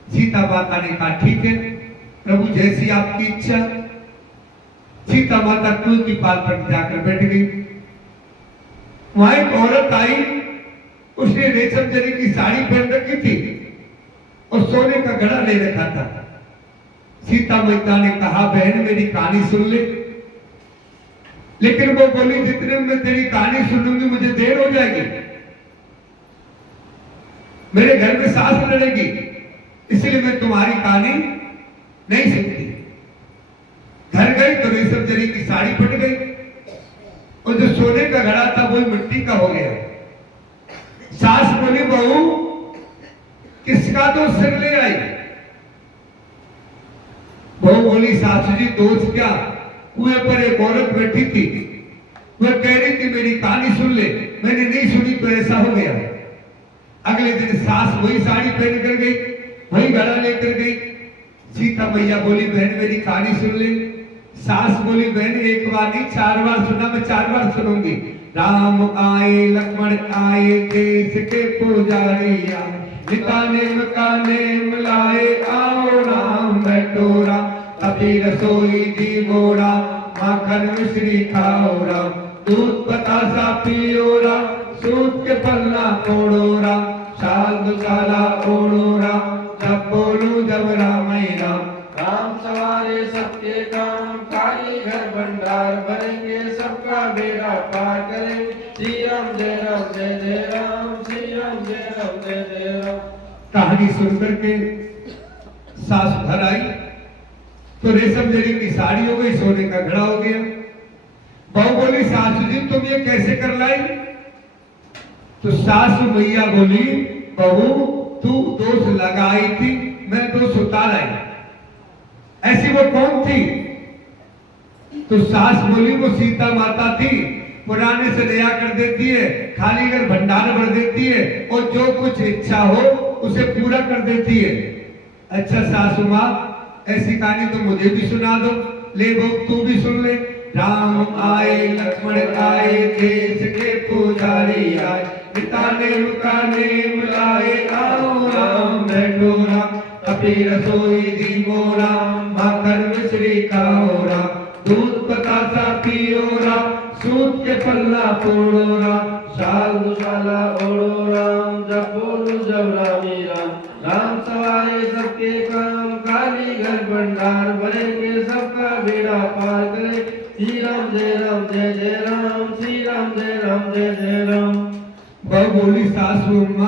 सीता माता ने कहा ठीक है प्रभु, जैसी आपकी इच्छा। सीता माता कुएं की पाल पर जाकर बैठ गई। वहां एक औरत आई, उसने रेशम जरी की साड़ी पहन रखी थी और सोने का घड़ा ले रखा था। सीता माता ने कहा बहन मेरी कहानी सुन ले, लेकिन वो बोली जितने में तेरी कहानी सुनूंगी मुझे देर हो जाएगी, मेरे घर में सास लड़ेगी, इसलिए मैं तुम्हारी कहानी नहीं सुनती। घर गई तो रेशम जरी की साड़ी फट गई और जो सोने का घड़ा था वो मिट्टी का हो गया। सास बोली बहू किसका दोष सिर ले आई। बहू बोली सासू जी दोष क्या, कुएं पर एक औरत बैठी थी, वह कह रही थी मेरी कहानी सुन ले, मैंने नहीं सुनी तो ऐसा हो गया। अगले दिन सास वही साड़ी पहन कर गई, वही घड़ा लेकर गई। सीता मैया बोली बहन मेरी कहानी सुन ले। सास बोली बहन एक बार नहीं 4 बार सुना, मैं 4 बार सुनूंगी। राम आए लक्ष्मण आए देश के पुजारिया, काने मिलाए आओ राम बैठो राम, अभी रसोई दी मोड़ा माखन मिश्री खाओ राम, दूध बतासा पियो राम, सूत के पन्ना तोड़ो राम, शाल दुशाला ओढ़ो राम, जब बोलू जब राम राम। राम सवारे सबके काम, खाली घर भंडार भरेंगे, सबका बेड़ा पार करेंगे। श्री राम जय राम जय जय राम, श्री राम जय राम जय जय राम। कहानी सुनकर के सास घर आई तो रेशम जरी की साड़ी हो गई, सोने का घड़ा हो गया। बहू बोली सासू जी तुम ये कैसे कर लाई। तो सासू मैया बोली बहू तू दोष लगाई थी, मैं दोष उतार आई। ऐसी वो कौन थी। तो सास बोली वो सीता माता थी, पुराने से नया कर देती है, खाली घर भंडार भर देती है और जो कुछ इच्छा हो उसे पूरा कर देती है। अच्छा सासू माँ ऐसी कहानी तो मुझे भी सुना दो। ले बहू तू भी सुन ले। राम आए लक्ष्मण आए देश के पुजारी आए, मिताने मुकाने मिलाए आओ राम बैठो राम, अपनी रसोई दी मोरा माखन मिश्री खाओ राम, दूध बतासा पियो राम, सूत के पल्ला तोड़ो राम, शाल दुशाला ओढ़ो राम, जब बोलो जब रामी राम, राम सवारे सबके काम, काली घर भंडार भरेंगे सबका बेड़ा पार करें, श्री राम जय राम जय जय राम, श्री राम जय राम जय जय राम। बहू बोली सासू अम्मा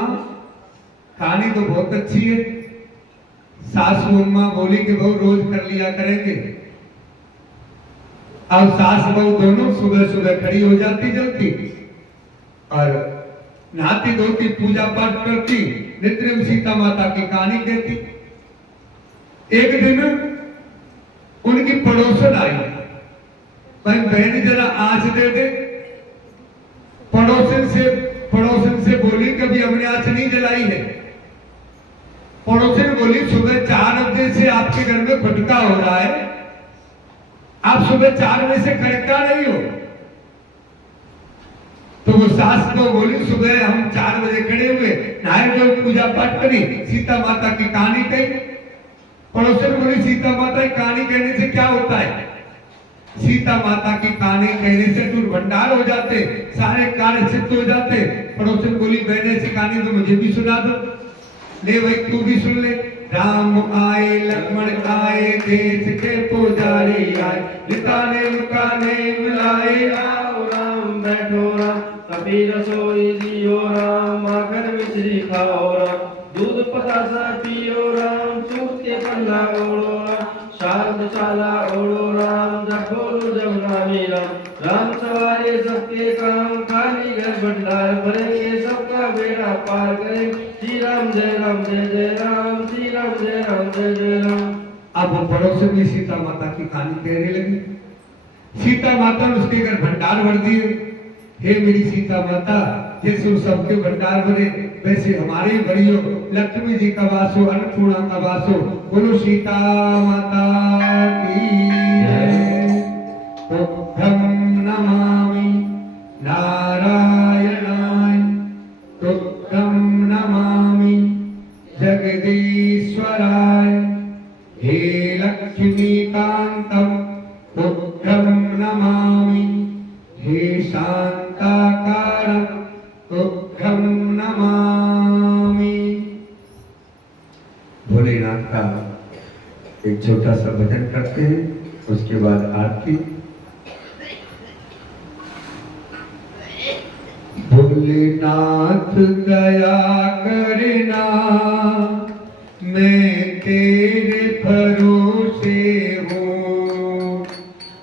कहानी तो बहुत अच्छी है। सासू अम्मा बोली कि बहू रोज कर लिया करेंगे। अब सास बहू दोनों सुबह सुबह खड़ी हो जाती जल्दी और नहाती धोती पूजा पाठ करती, नित्य में सीता माता की कहानी कहती। एक दिन उनकी पड़ोसन आई, भाई बहन जरा आंच दे दे। पड़ोसन से बोली कभी हमने आंच नहीं जलाई है। पड़ोसन बोली सुबह 4 बजे से आपके घर में भटका हो रहा है, आप सुबह 4 बजे से खड़का नहीं हो। तो वो सास को बोली सुबह हम 4 बजे खड़े हुए, नहाए जो पूजा पाठ करी, सीता माता की कहानी कही। पड़ोसन बोली सीता माता की कहानी कहने से क्या होता है? सीता माता की कहानी कहने से दूर भंडार हो जाते, सारे कार्य सिद्ध हो जाते। पड़ोसन बोली बहन ऐसी कहानी तो मुझे भी सुना दो। ले भाई तू भी सुन ले। राम आए लक्ष्मण आए देश के पुजारी आए, मिताने मुकाने मिलाए आओ राम बैठो राम, कभी रसोई दियो राम, माखन मिश्री खाओ राम, दूध पतासा पियो राम, सूत के पल्ला ओढ़ो राम, शाल दुशाला ओढ़ो राम, जब बोलो जब रामी राम, राम सवारे सबके काम, खाली घर भंडार भरेंगे सबका बेड़ा पार करें, श्री राम जय राम, श्री राम जय जय राम। अब वो पड़ोसन में सीता माता की कहानी कहने लगी। सीता माता ने उसके घर भंडार भर दिए। हे मेरी सीता माता, जैसे सबके भंडार भरे वैसे हमारे भरियो, लक्ष्मी जी का वासो, अन्नपूर्णा का वासो, बोलो सीता माता की जय। तुभ्यं नमामि नारायणाय, तुभ्यं नमामि जगदीश्वराय, हे लक्ष्मीकान्तं तुभ्यं नमामि, हे शान्ताकारं तुभ्यं नमामि। भोलेनाथ का एक छोटा सा भजन करते हैं, उसके बाद आरती। भोलेनाथ दया करना, मैं तेरे भरोसे हूँ।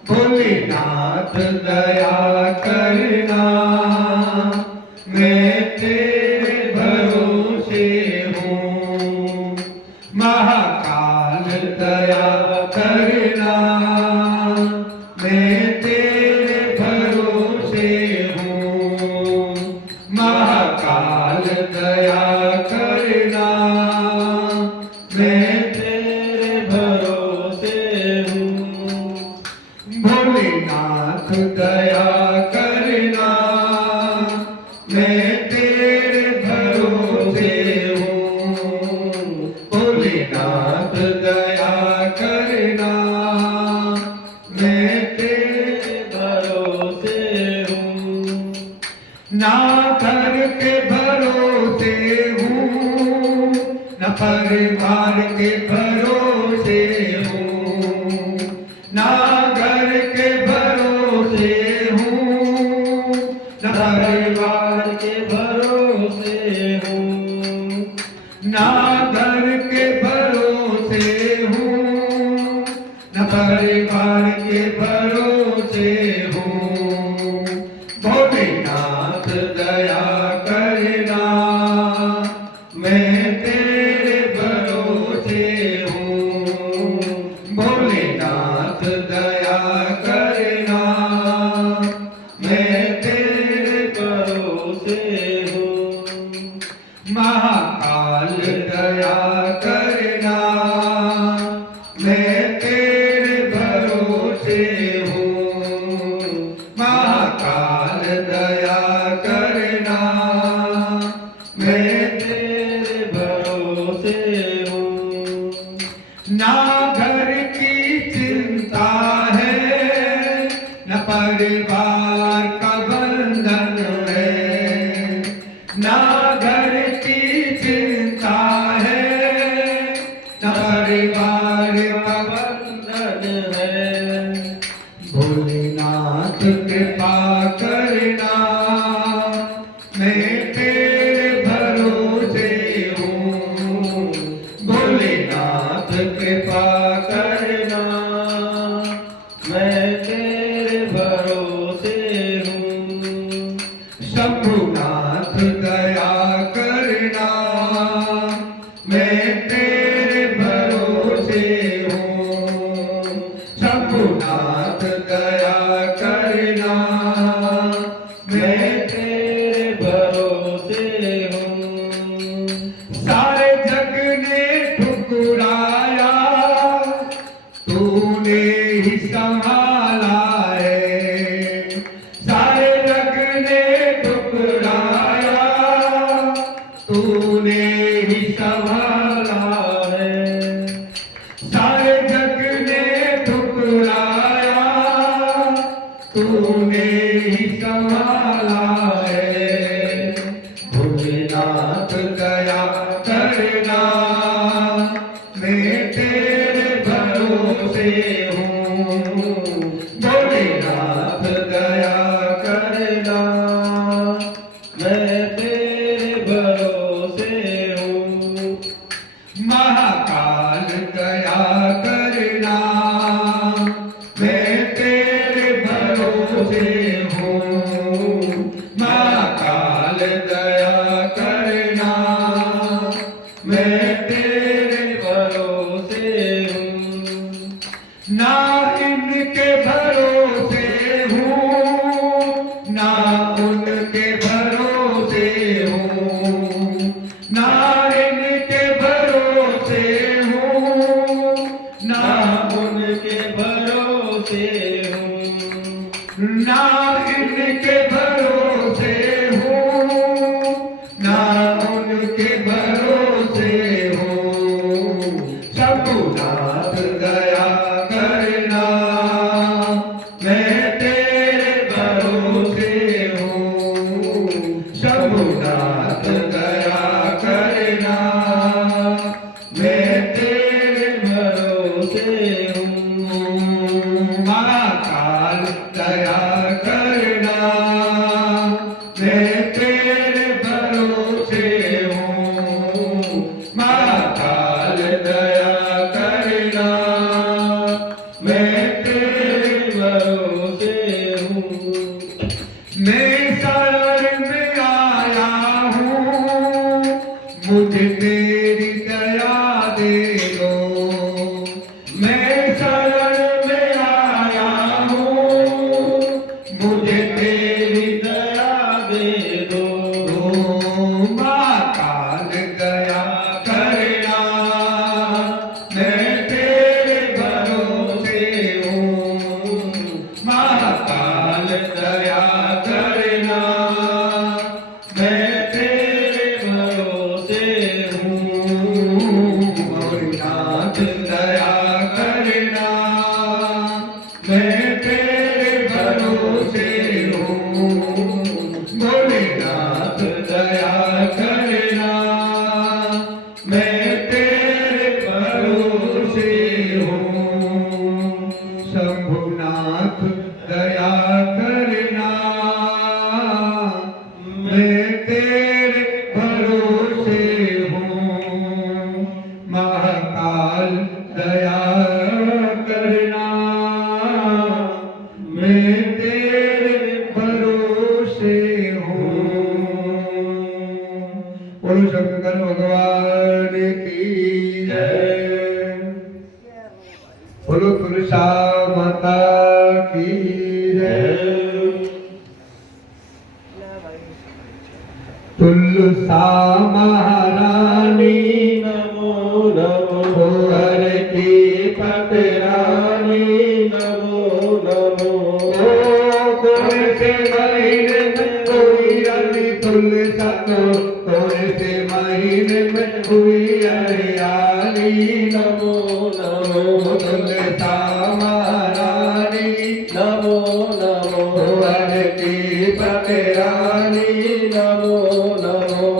भोलेनाथ दया करना, मैं तेरे भरोसे हूँ। महाकाल दया करना, मैं तेरे भरोसे हूँ। महाकाल दया करना, मैं तेरे भरोसे हूँ। भोलेनाथ दया करना, मैं तेरे भरोसे हूँ। भोलेनाथ दया करना, मैं तेरे भरोसे हूँ। ना घर के भरोसे हूँ, न परिवार के भरोसे हूँ। ना घर के भरोसे हूँ, न परिवार के भरोसे हूँ। ना घर के भरोसे हूँ, न परिवार के भरोसे हूँ। भोलेनाथ दया करना, मैं तेरे भरोसे हूँ। भोलेनाथ दया करना, मैं तेरे भरोसे हूँ। महाकाल दया करना, मैं मैं तेरे भरोसे हूँ, भोलेनाथ कृपा करना। मैं तेरे भरोसे हूँ। शंभुनाथ दया करना, मैं तेरे भरोसे हूँ। शंभुनाथ दया करना, मैं तेरे भरोसे हूँ। सारे जग ने ठुकराया, तूने ही संभाला है। सारे जग ने ठुकराया, तूने ही संभाला है। सारे जग ने ठुकराया, तूने ही संभाला है। भोलेनाथ दया करना, मैं तेरे भरोसे हूँ। भोलेनाथ दया करना, मैं तेरे भरोसे हूँ। महाकाल दया करना, मैं तेरे भरोसे हूँ। महाकाल दया करना, मैं तेरे भरोसे हूँ। ना इनके भरोसे हूँ, ना उनके भरोसे हूँ। ना इनके भरोसे हूँ, ना उनके भरोसे हूँ। ना इनके भरोसे हूँ, ना उनके भरोसे हूँ। शंभुनाथ दया करना, मैं तेरे भरोसे हूँ। शंभुनाथ दया करना, मैं तेरे भरोसे हूँ। महाकाल दया करना, मैं तेरे भरोसे हूँ। महाकाल दया करना, मैं तेरे भरोसे हूँ। मैं शरण में आया हूँ, मुझे तेरी दया दे दो। मैं शरण में आया हूँ, मुझे तेरी दया दे दो। महाकाल दया करना, मैं तेरे भरोसे हूँ। महाकाल दया करना, मैं तेरे भरोसे हूँ। भोलेनाथ दया करना, मैं तेरे भरोसे हूँ। भोलेनाथ दया करना, मैं तेरे भरोसे हूँ। शंभुनाथ दया करना, मैं तेरे भरोसे हूँ। महाकाल दया करना, मैं तेरे भरोसे हूँ। बोलो शंकर भगवान की जय। बोलो तुलसा माता की जय। तुलसा महारानी नमो नमो। कुंवर की पटरानी नमो नमो। कौन से महीने में कोई अली तुलसा को, कौन से महीने में हुई हरियाली। नमो नमो। तुलसा महारानी नमो नमो। कुंवर की पटरानी नमो नमो।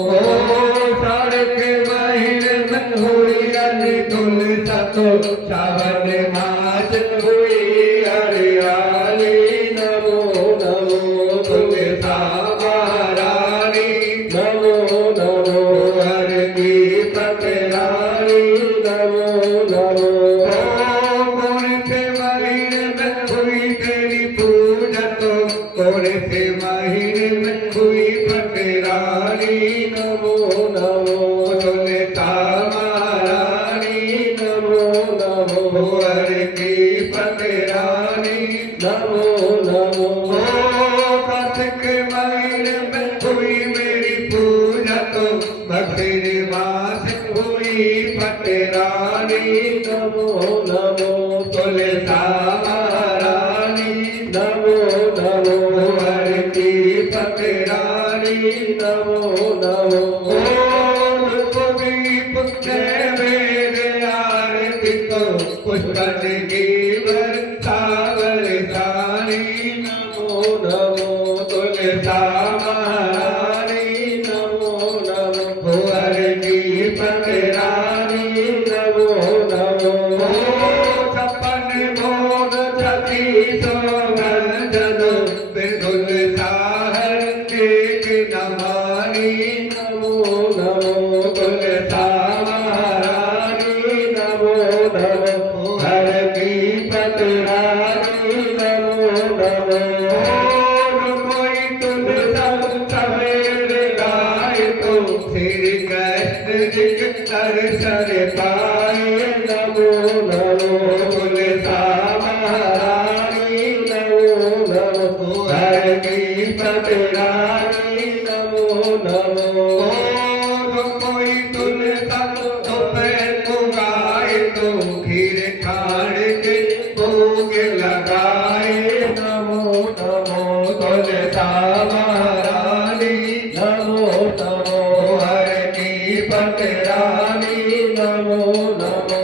साढ़े के महीने में हुई अली तुलसा को, सावन मास हुई हरियाली। नमो नमो। तुलसा महारानी रानी नमो नमो तुलसा महारानी नमो नमो हर की पतरानी नमो नमो कार्तिक महीने में हुई मेरी पूजा तो मघिर मास हुई पतरानी नमो नमो तुलसा महारानी नमो नमो हर की पतरानी नमो नमो दीप मेरे आरती को पुष्पन की बरसावर सानी नमो नमो तुलसा महारानी नमो नमो हर की पतरानी नमो नमो छप्पन भोग छठी सौगंधन बिरधुल साहर एक नमानी नमो नमो तुलसा महारानी नमो नमो हर की पतरानी नमो नमो कोई तुलसा सवेरे गाय तो श्री कृष्ण जी के दर्शन पाए नमो नमो तुलसा महारानी नमो नमो हर की पतरानी नमो नमो कोई तुलसा तो गाय तो खीर खाड़ के भोग लगाए नमो नमो तुलसा महारानी नमो नमो हर की पतरानी नमो नमो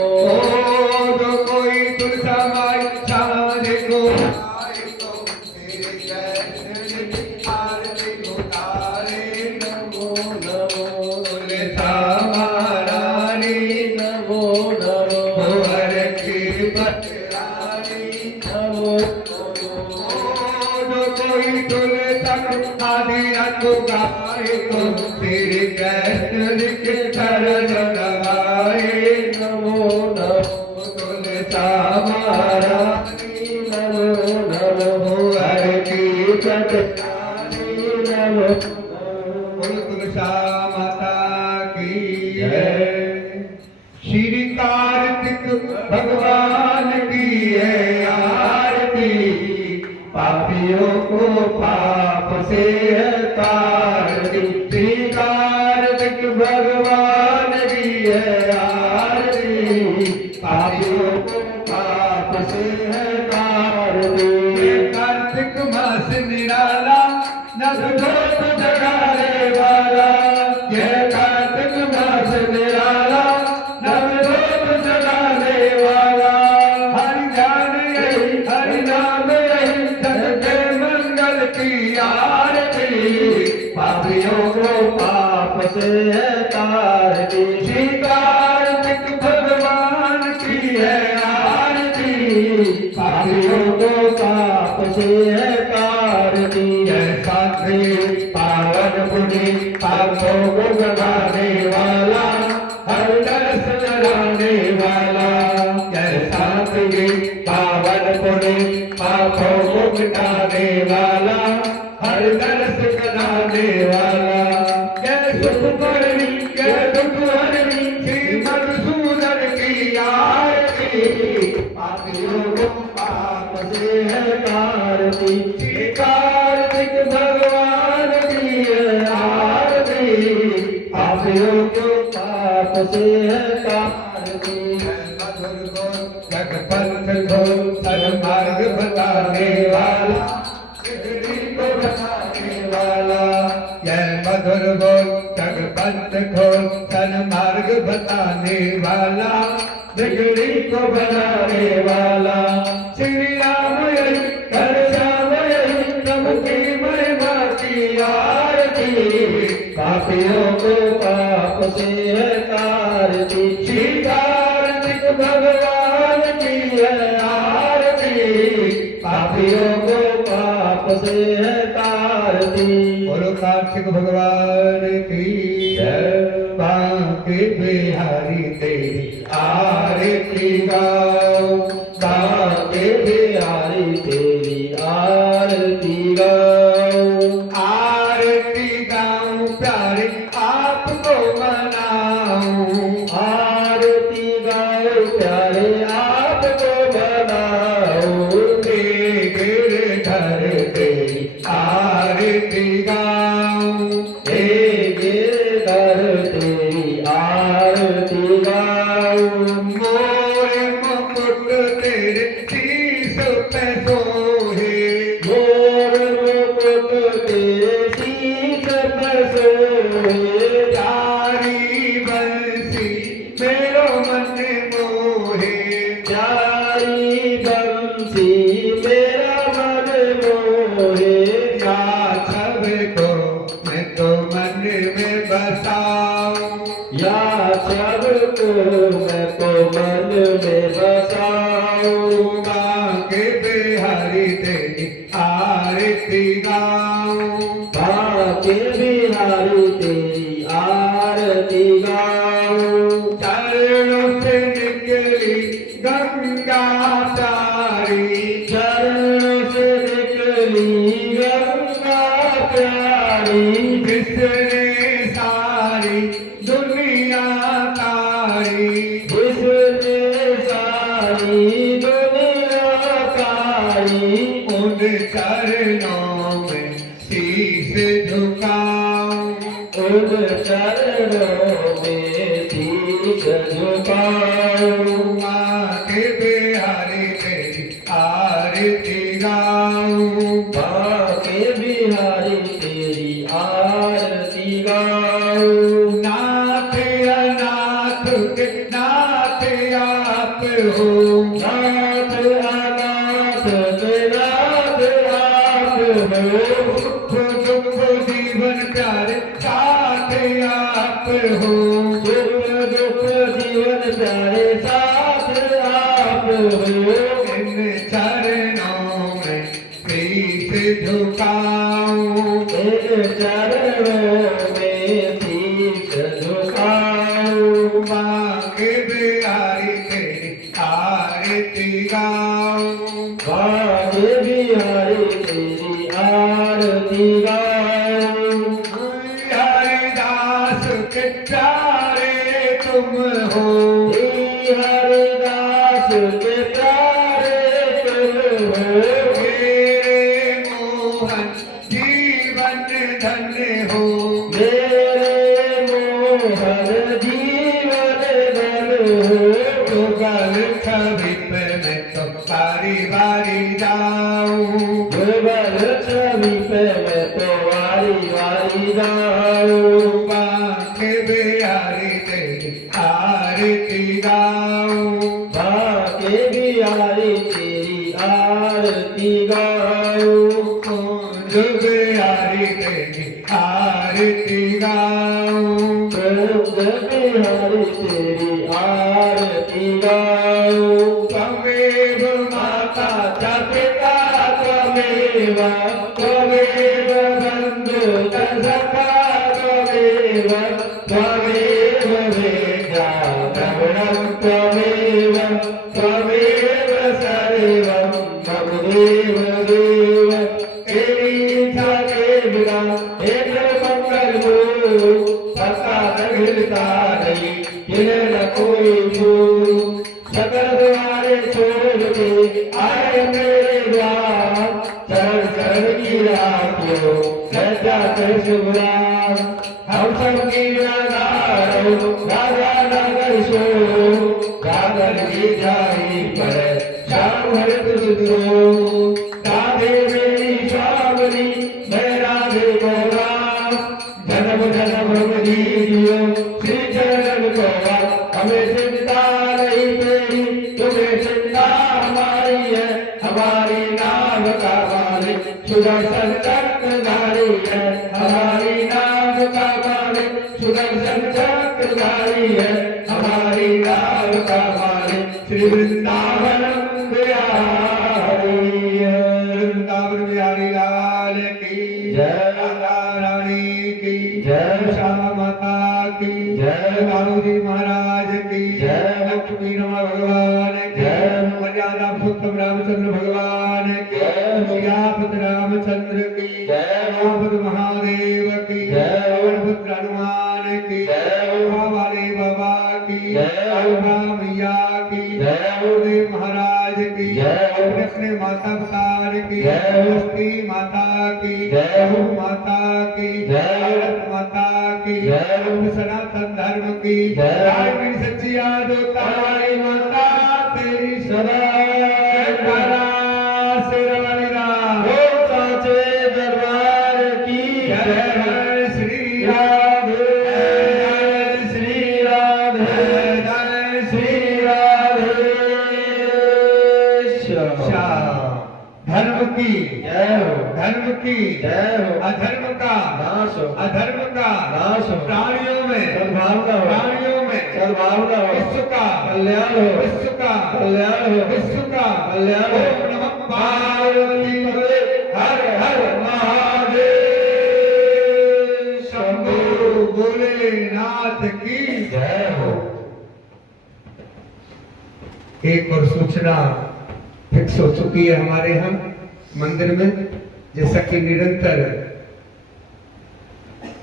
कोई तुलसा माई साँझ को आए तो तेरे दर्शन की आरती उतारे नमो नमो तुलसा महारानी नमो नमो हर की पतरानी नमो कोई तुलसा आदि को गाए तो तेरे कृष्ण के चरण लगाए नमो नमो तुलसा महारानी नमो नमो हर की पतरानी नमो बोलो तुलसा माता की जय। श्री कार्तिक भगवान की है आरती पापियों को पाप से तारती श्री कार्तिक भगवान की है आरती पापियों को पाप से तारती कार्तिक मास निराला नवजोत जगाने वाला ये कार्तिक मास निराला नवजोत जगाने वाला हरि ध्यान यही हरि नाम यही जग के मंगल की आरती पापियों को पाप से तारती श्री कार्तिक भगवान की है आरती पापियों को पाप से तारती जैसा पावन पुण्य पापों को जगाने वाला हर दर्श जगाने वाला जैसा पावन पुण्य पापों को मिटाने वाला हर दर्श कराने वाला जय सुख करनी जय दुख हरनी श्री मधुसूदन की आरती पापियों को पाप से तारती श्री कार्तिक भगवान की है आरती पापियों को पाप से तारती मधुर को जगपंथ को सन्मार्ग बताने वाला सिद्धि को बताने वाला जय मधुर बोल जगपंथ को सन्मार्ग बताने वाला बिगड़ी को बनाने वाला श्री राम यही हर श्याम यही प्रभु की महिमा की आरती पापियों को पाप से तारती श्री कार्तिक भगवान की है आरती पापियों को पाप से तारती बोलो कार्तिक भगवान की जय बांके बिहारी तेरी आरती गाओ बांके बिहारी तेरी आरती गाओ मनाऊं, आरती गाओ प्यारे आपको मनाऊं, गिरधर तेरी आरती गाऊं, गिरधर तेरी आरती गाऊं। मोर मुकुट तेरे शीश पे सोहे, मोर मुकुट तेरे शीश पे सोहे, प्यारी बंसी मेरो मन मोहे, प्यारी बंसी मेरा मन मोहे। या सबको मैं तो मन में बसाऊं, या सबको मैं तो मन में बसाऊं। बांके बिहारी तेरी आरती गाऊं, बांके बिहारी तेरी आरती गाऊं। चरणों से निकली गंगा तारी, चरणों से निकली गंगा प्यारी, जिसने सारी दुनिया तारी, जिसने सारी दुनिया तारी। उन चरणों में शीश झुकाऊं, उन चरणों में शीश झुकाऊं। माँ के बिहारी तेरी आरती गाऊं, बांके बिहारी तेरी आरती गाऊं। नाथ अनाथ के नाथ आप हो, नाथ अनाथ के नाथ आप हो। सुख दुख जीवन प्यारे साथ आप हो, सुख दुख जीवन प्यारे साथ आप हो। इन चरणों में शीश झुकाऊं, इन चरणों में शीश झुकाऊं। बांके बिहारी तेरी आरती गाऊं, बांके बिहारी तेरी आरती गाऊं। हरिदास के प्यारे तुम हो, हरिदास के प्यारे तुम हो। मेरे मोहन जीवन धन्य हो, मेरे मोहन जीवन धन हो। युगल छवि पे मैं तो बारी बारी जाऊं, युगल छवि पे मैं तो वारी वारी जाऊं। बांके बिहारी तेरी आरती गाऊं, बांके बिहारी तेरी आरती गाऊं। कुंज बिहारी तेरी आरती गाऊं, कुंज बिहारी तेरी आरती गाऊं। त्वमेव माता च पिता त्वमेव, त्वमेव बन्धु च सखा त्वमेव, त्वमेव वेद्या द्रविणं त्वमेव, त्वमेव सर्वं मम देव देव। तेरी इच्छा के बिना एक मंगल हो, सत्ता मिलता नहीं किन्हें न कोई भूल। सकल द्वारे छोड़ के आए मेरे द्वार, चरण चरण की राखियो सजा कर शुभराम। हम सब की नगारो राजा नगर सो, गागर की जाई पर श्याम हर तुझको। राधे मेरी श्यामली मैं राधे को राम, जन्म जन्म दीजियो श्री चरण को राम। हमें चिंता नहीं तेरी तुम्हें चिंता हमारी है, हमारी नाम का मालिक सुदर्शन चक्रधारी है। हमारी नाम का मालिक सुदर्शन चक्रधारी है। हमारी नाम का मालिक श्री वृंदावन बिहारी है। वृंदावन बिहारी लाल की जय। राधा रानी की जय। श्यामा माता की जय। लालू जी महाराज की जय। लक्ष्मी रमण भगवान की जय। मर्यादा पुरुषोत्तम रामचंद्र भगवान की जय। सियापत रामचंद्र की जय। उमापति महादेव की जय। पवन पुत्र हनुमान की जय। माता अवतार की, जय हो। हस्ती माता की, जय हो। गौ माता की, जय हो। भारत माता की, जय हो। सनातन धर्म की, जय हो। जय मेरी सच्ची याद होता है माता तेरी सदा जयकारा शेरावाली राम। बोल साचे दरबार की जय जय जय श्री राम, राधे जय श्री राधे जय श्री राधे श्याम। धर्म की, जय हो धर्म की, जय हो अधर्म का, नाश हो अधर्म का नाश हो प्राणियों में, सद्भावना हो प्राणियों में सद्भावना हो विश्व का कल्याण हो विश्व का कल्याण हो विश्व का कल्याण हो। ओम नमः पार्वती पते हर हर महादेव शंभो भोलेनाथ की जय हो। एक और सूचना फिक्स हो चुकी है हमारे यहाँ मंदिर में, जैसा कि निरंतर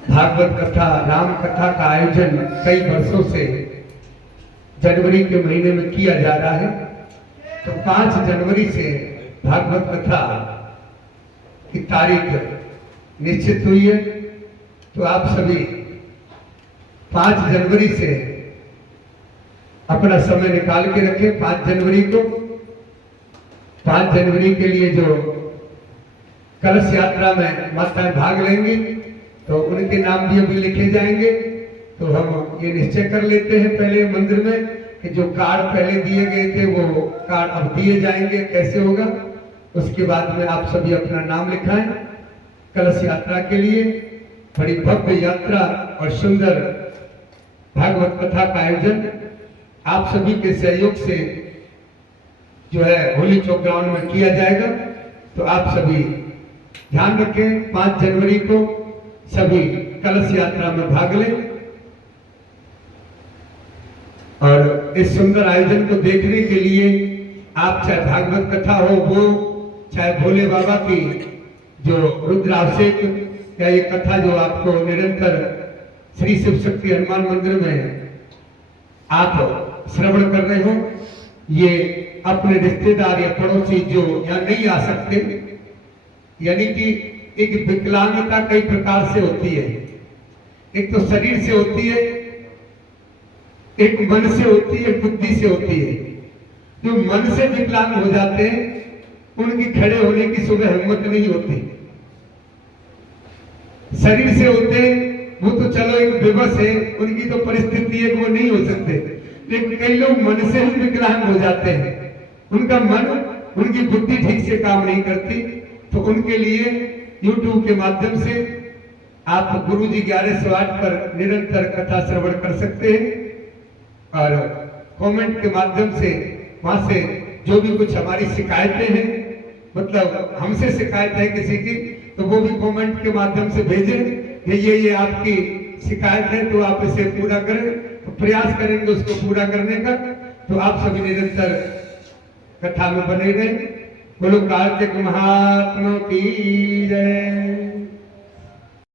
भागवत कथा राम कथा का आयोजन कई वर्षों से जनवरी के महीने में किया जा रहा है। तो 5 जनवरी से भागवत कथा की तारीख निश्चित हुई है। तो आप सभी 5 जनवरी से अपना समय निकाल के रखें। 5 जनवरी को 5 जनवरी के लिए जो कलश यात्रा में माताएं भाग लेंगी तो उनके नाम भी अभी लिखे जाएंगे। तो हम ये निश्चय कर लेते हैं पहले मंदिर में कि जो कार्ड पहले दिए गए थे वो कार्ड अब दिए जाएंगे, कैसे होगा। उसके बाद में आप सभी अपना नाम लिखाएं। कलश यात्रा के लिए बड़ी भव्य यात्रा और सुंदर भागवत कथा का आयोजन आप सभी के सहयोग से जो है होली चौक ग्राउंड में किया जाएगा। तो आप सभी ध्यान रखें, 5 जनवरी को सभी कलश यात्रा में भाग लें और इस सुंदर आयोजन को देखने के लिए आप चाहे भागवत कथा हो वो, चाहे भोले बाबा की जो रुद्राभिषेक या ये कथा जो आपको निरंतर श्री शिव शक्ति हनुमान मंदिर में आप श्रवण कर रहे हो, ये अपने रिश्तेदार या पड़ोसी जो यहाँ नहीं आ सकते, यानी कि एक विकलांगता कई प्रकार से होती है। एक तो शरीर से होती है, एक मन से होती है, बुद्धि से होती है। जो मन से विकलांग हो जाते हैं उनकी खड़े होने की सुबह हिम्मत नहीं होती। शरीर से होते हैं वो तो चलो एक विवश है, उनकी तो परिस्थिति है वो नहीं हो सकते। लेकिन कई लोग मन से ही विकलांग हो जाते हैं, उनका मन उनकी बुद्धि ठीक से काम नहीं करती। तो उनके लिए YouTube के माध्यम से आप गुरुजी 1108 पर निरंतर कथा श्रवण कर सकते हैं और कमेंट के माध्यम से वहां से जो भी कुछ हमारी शिकायतें हैं, मतलब हमसे शिकायत है किसी की, तो वो भी कमेंट के माध्यम से भेजें ये आपकी शिकायत है तो आप इसे पूरा करें। तो प्रयास करेंगे उसको पूरा करने का। तो आप सभी निरंतर कथा में बने रहें। बोलो कार्तिक महात्मा की जय।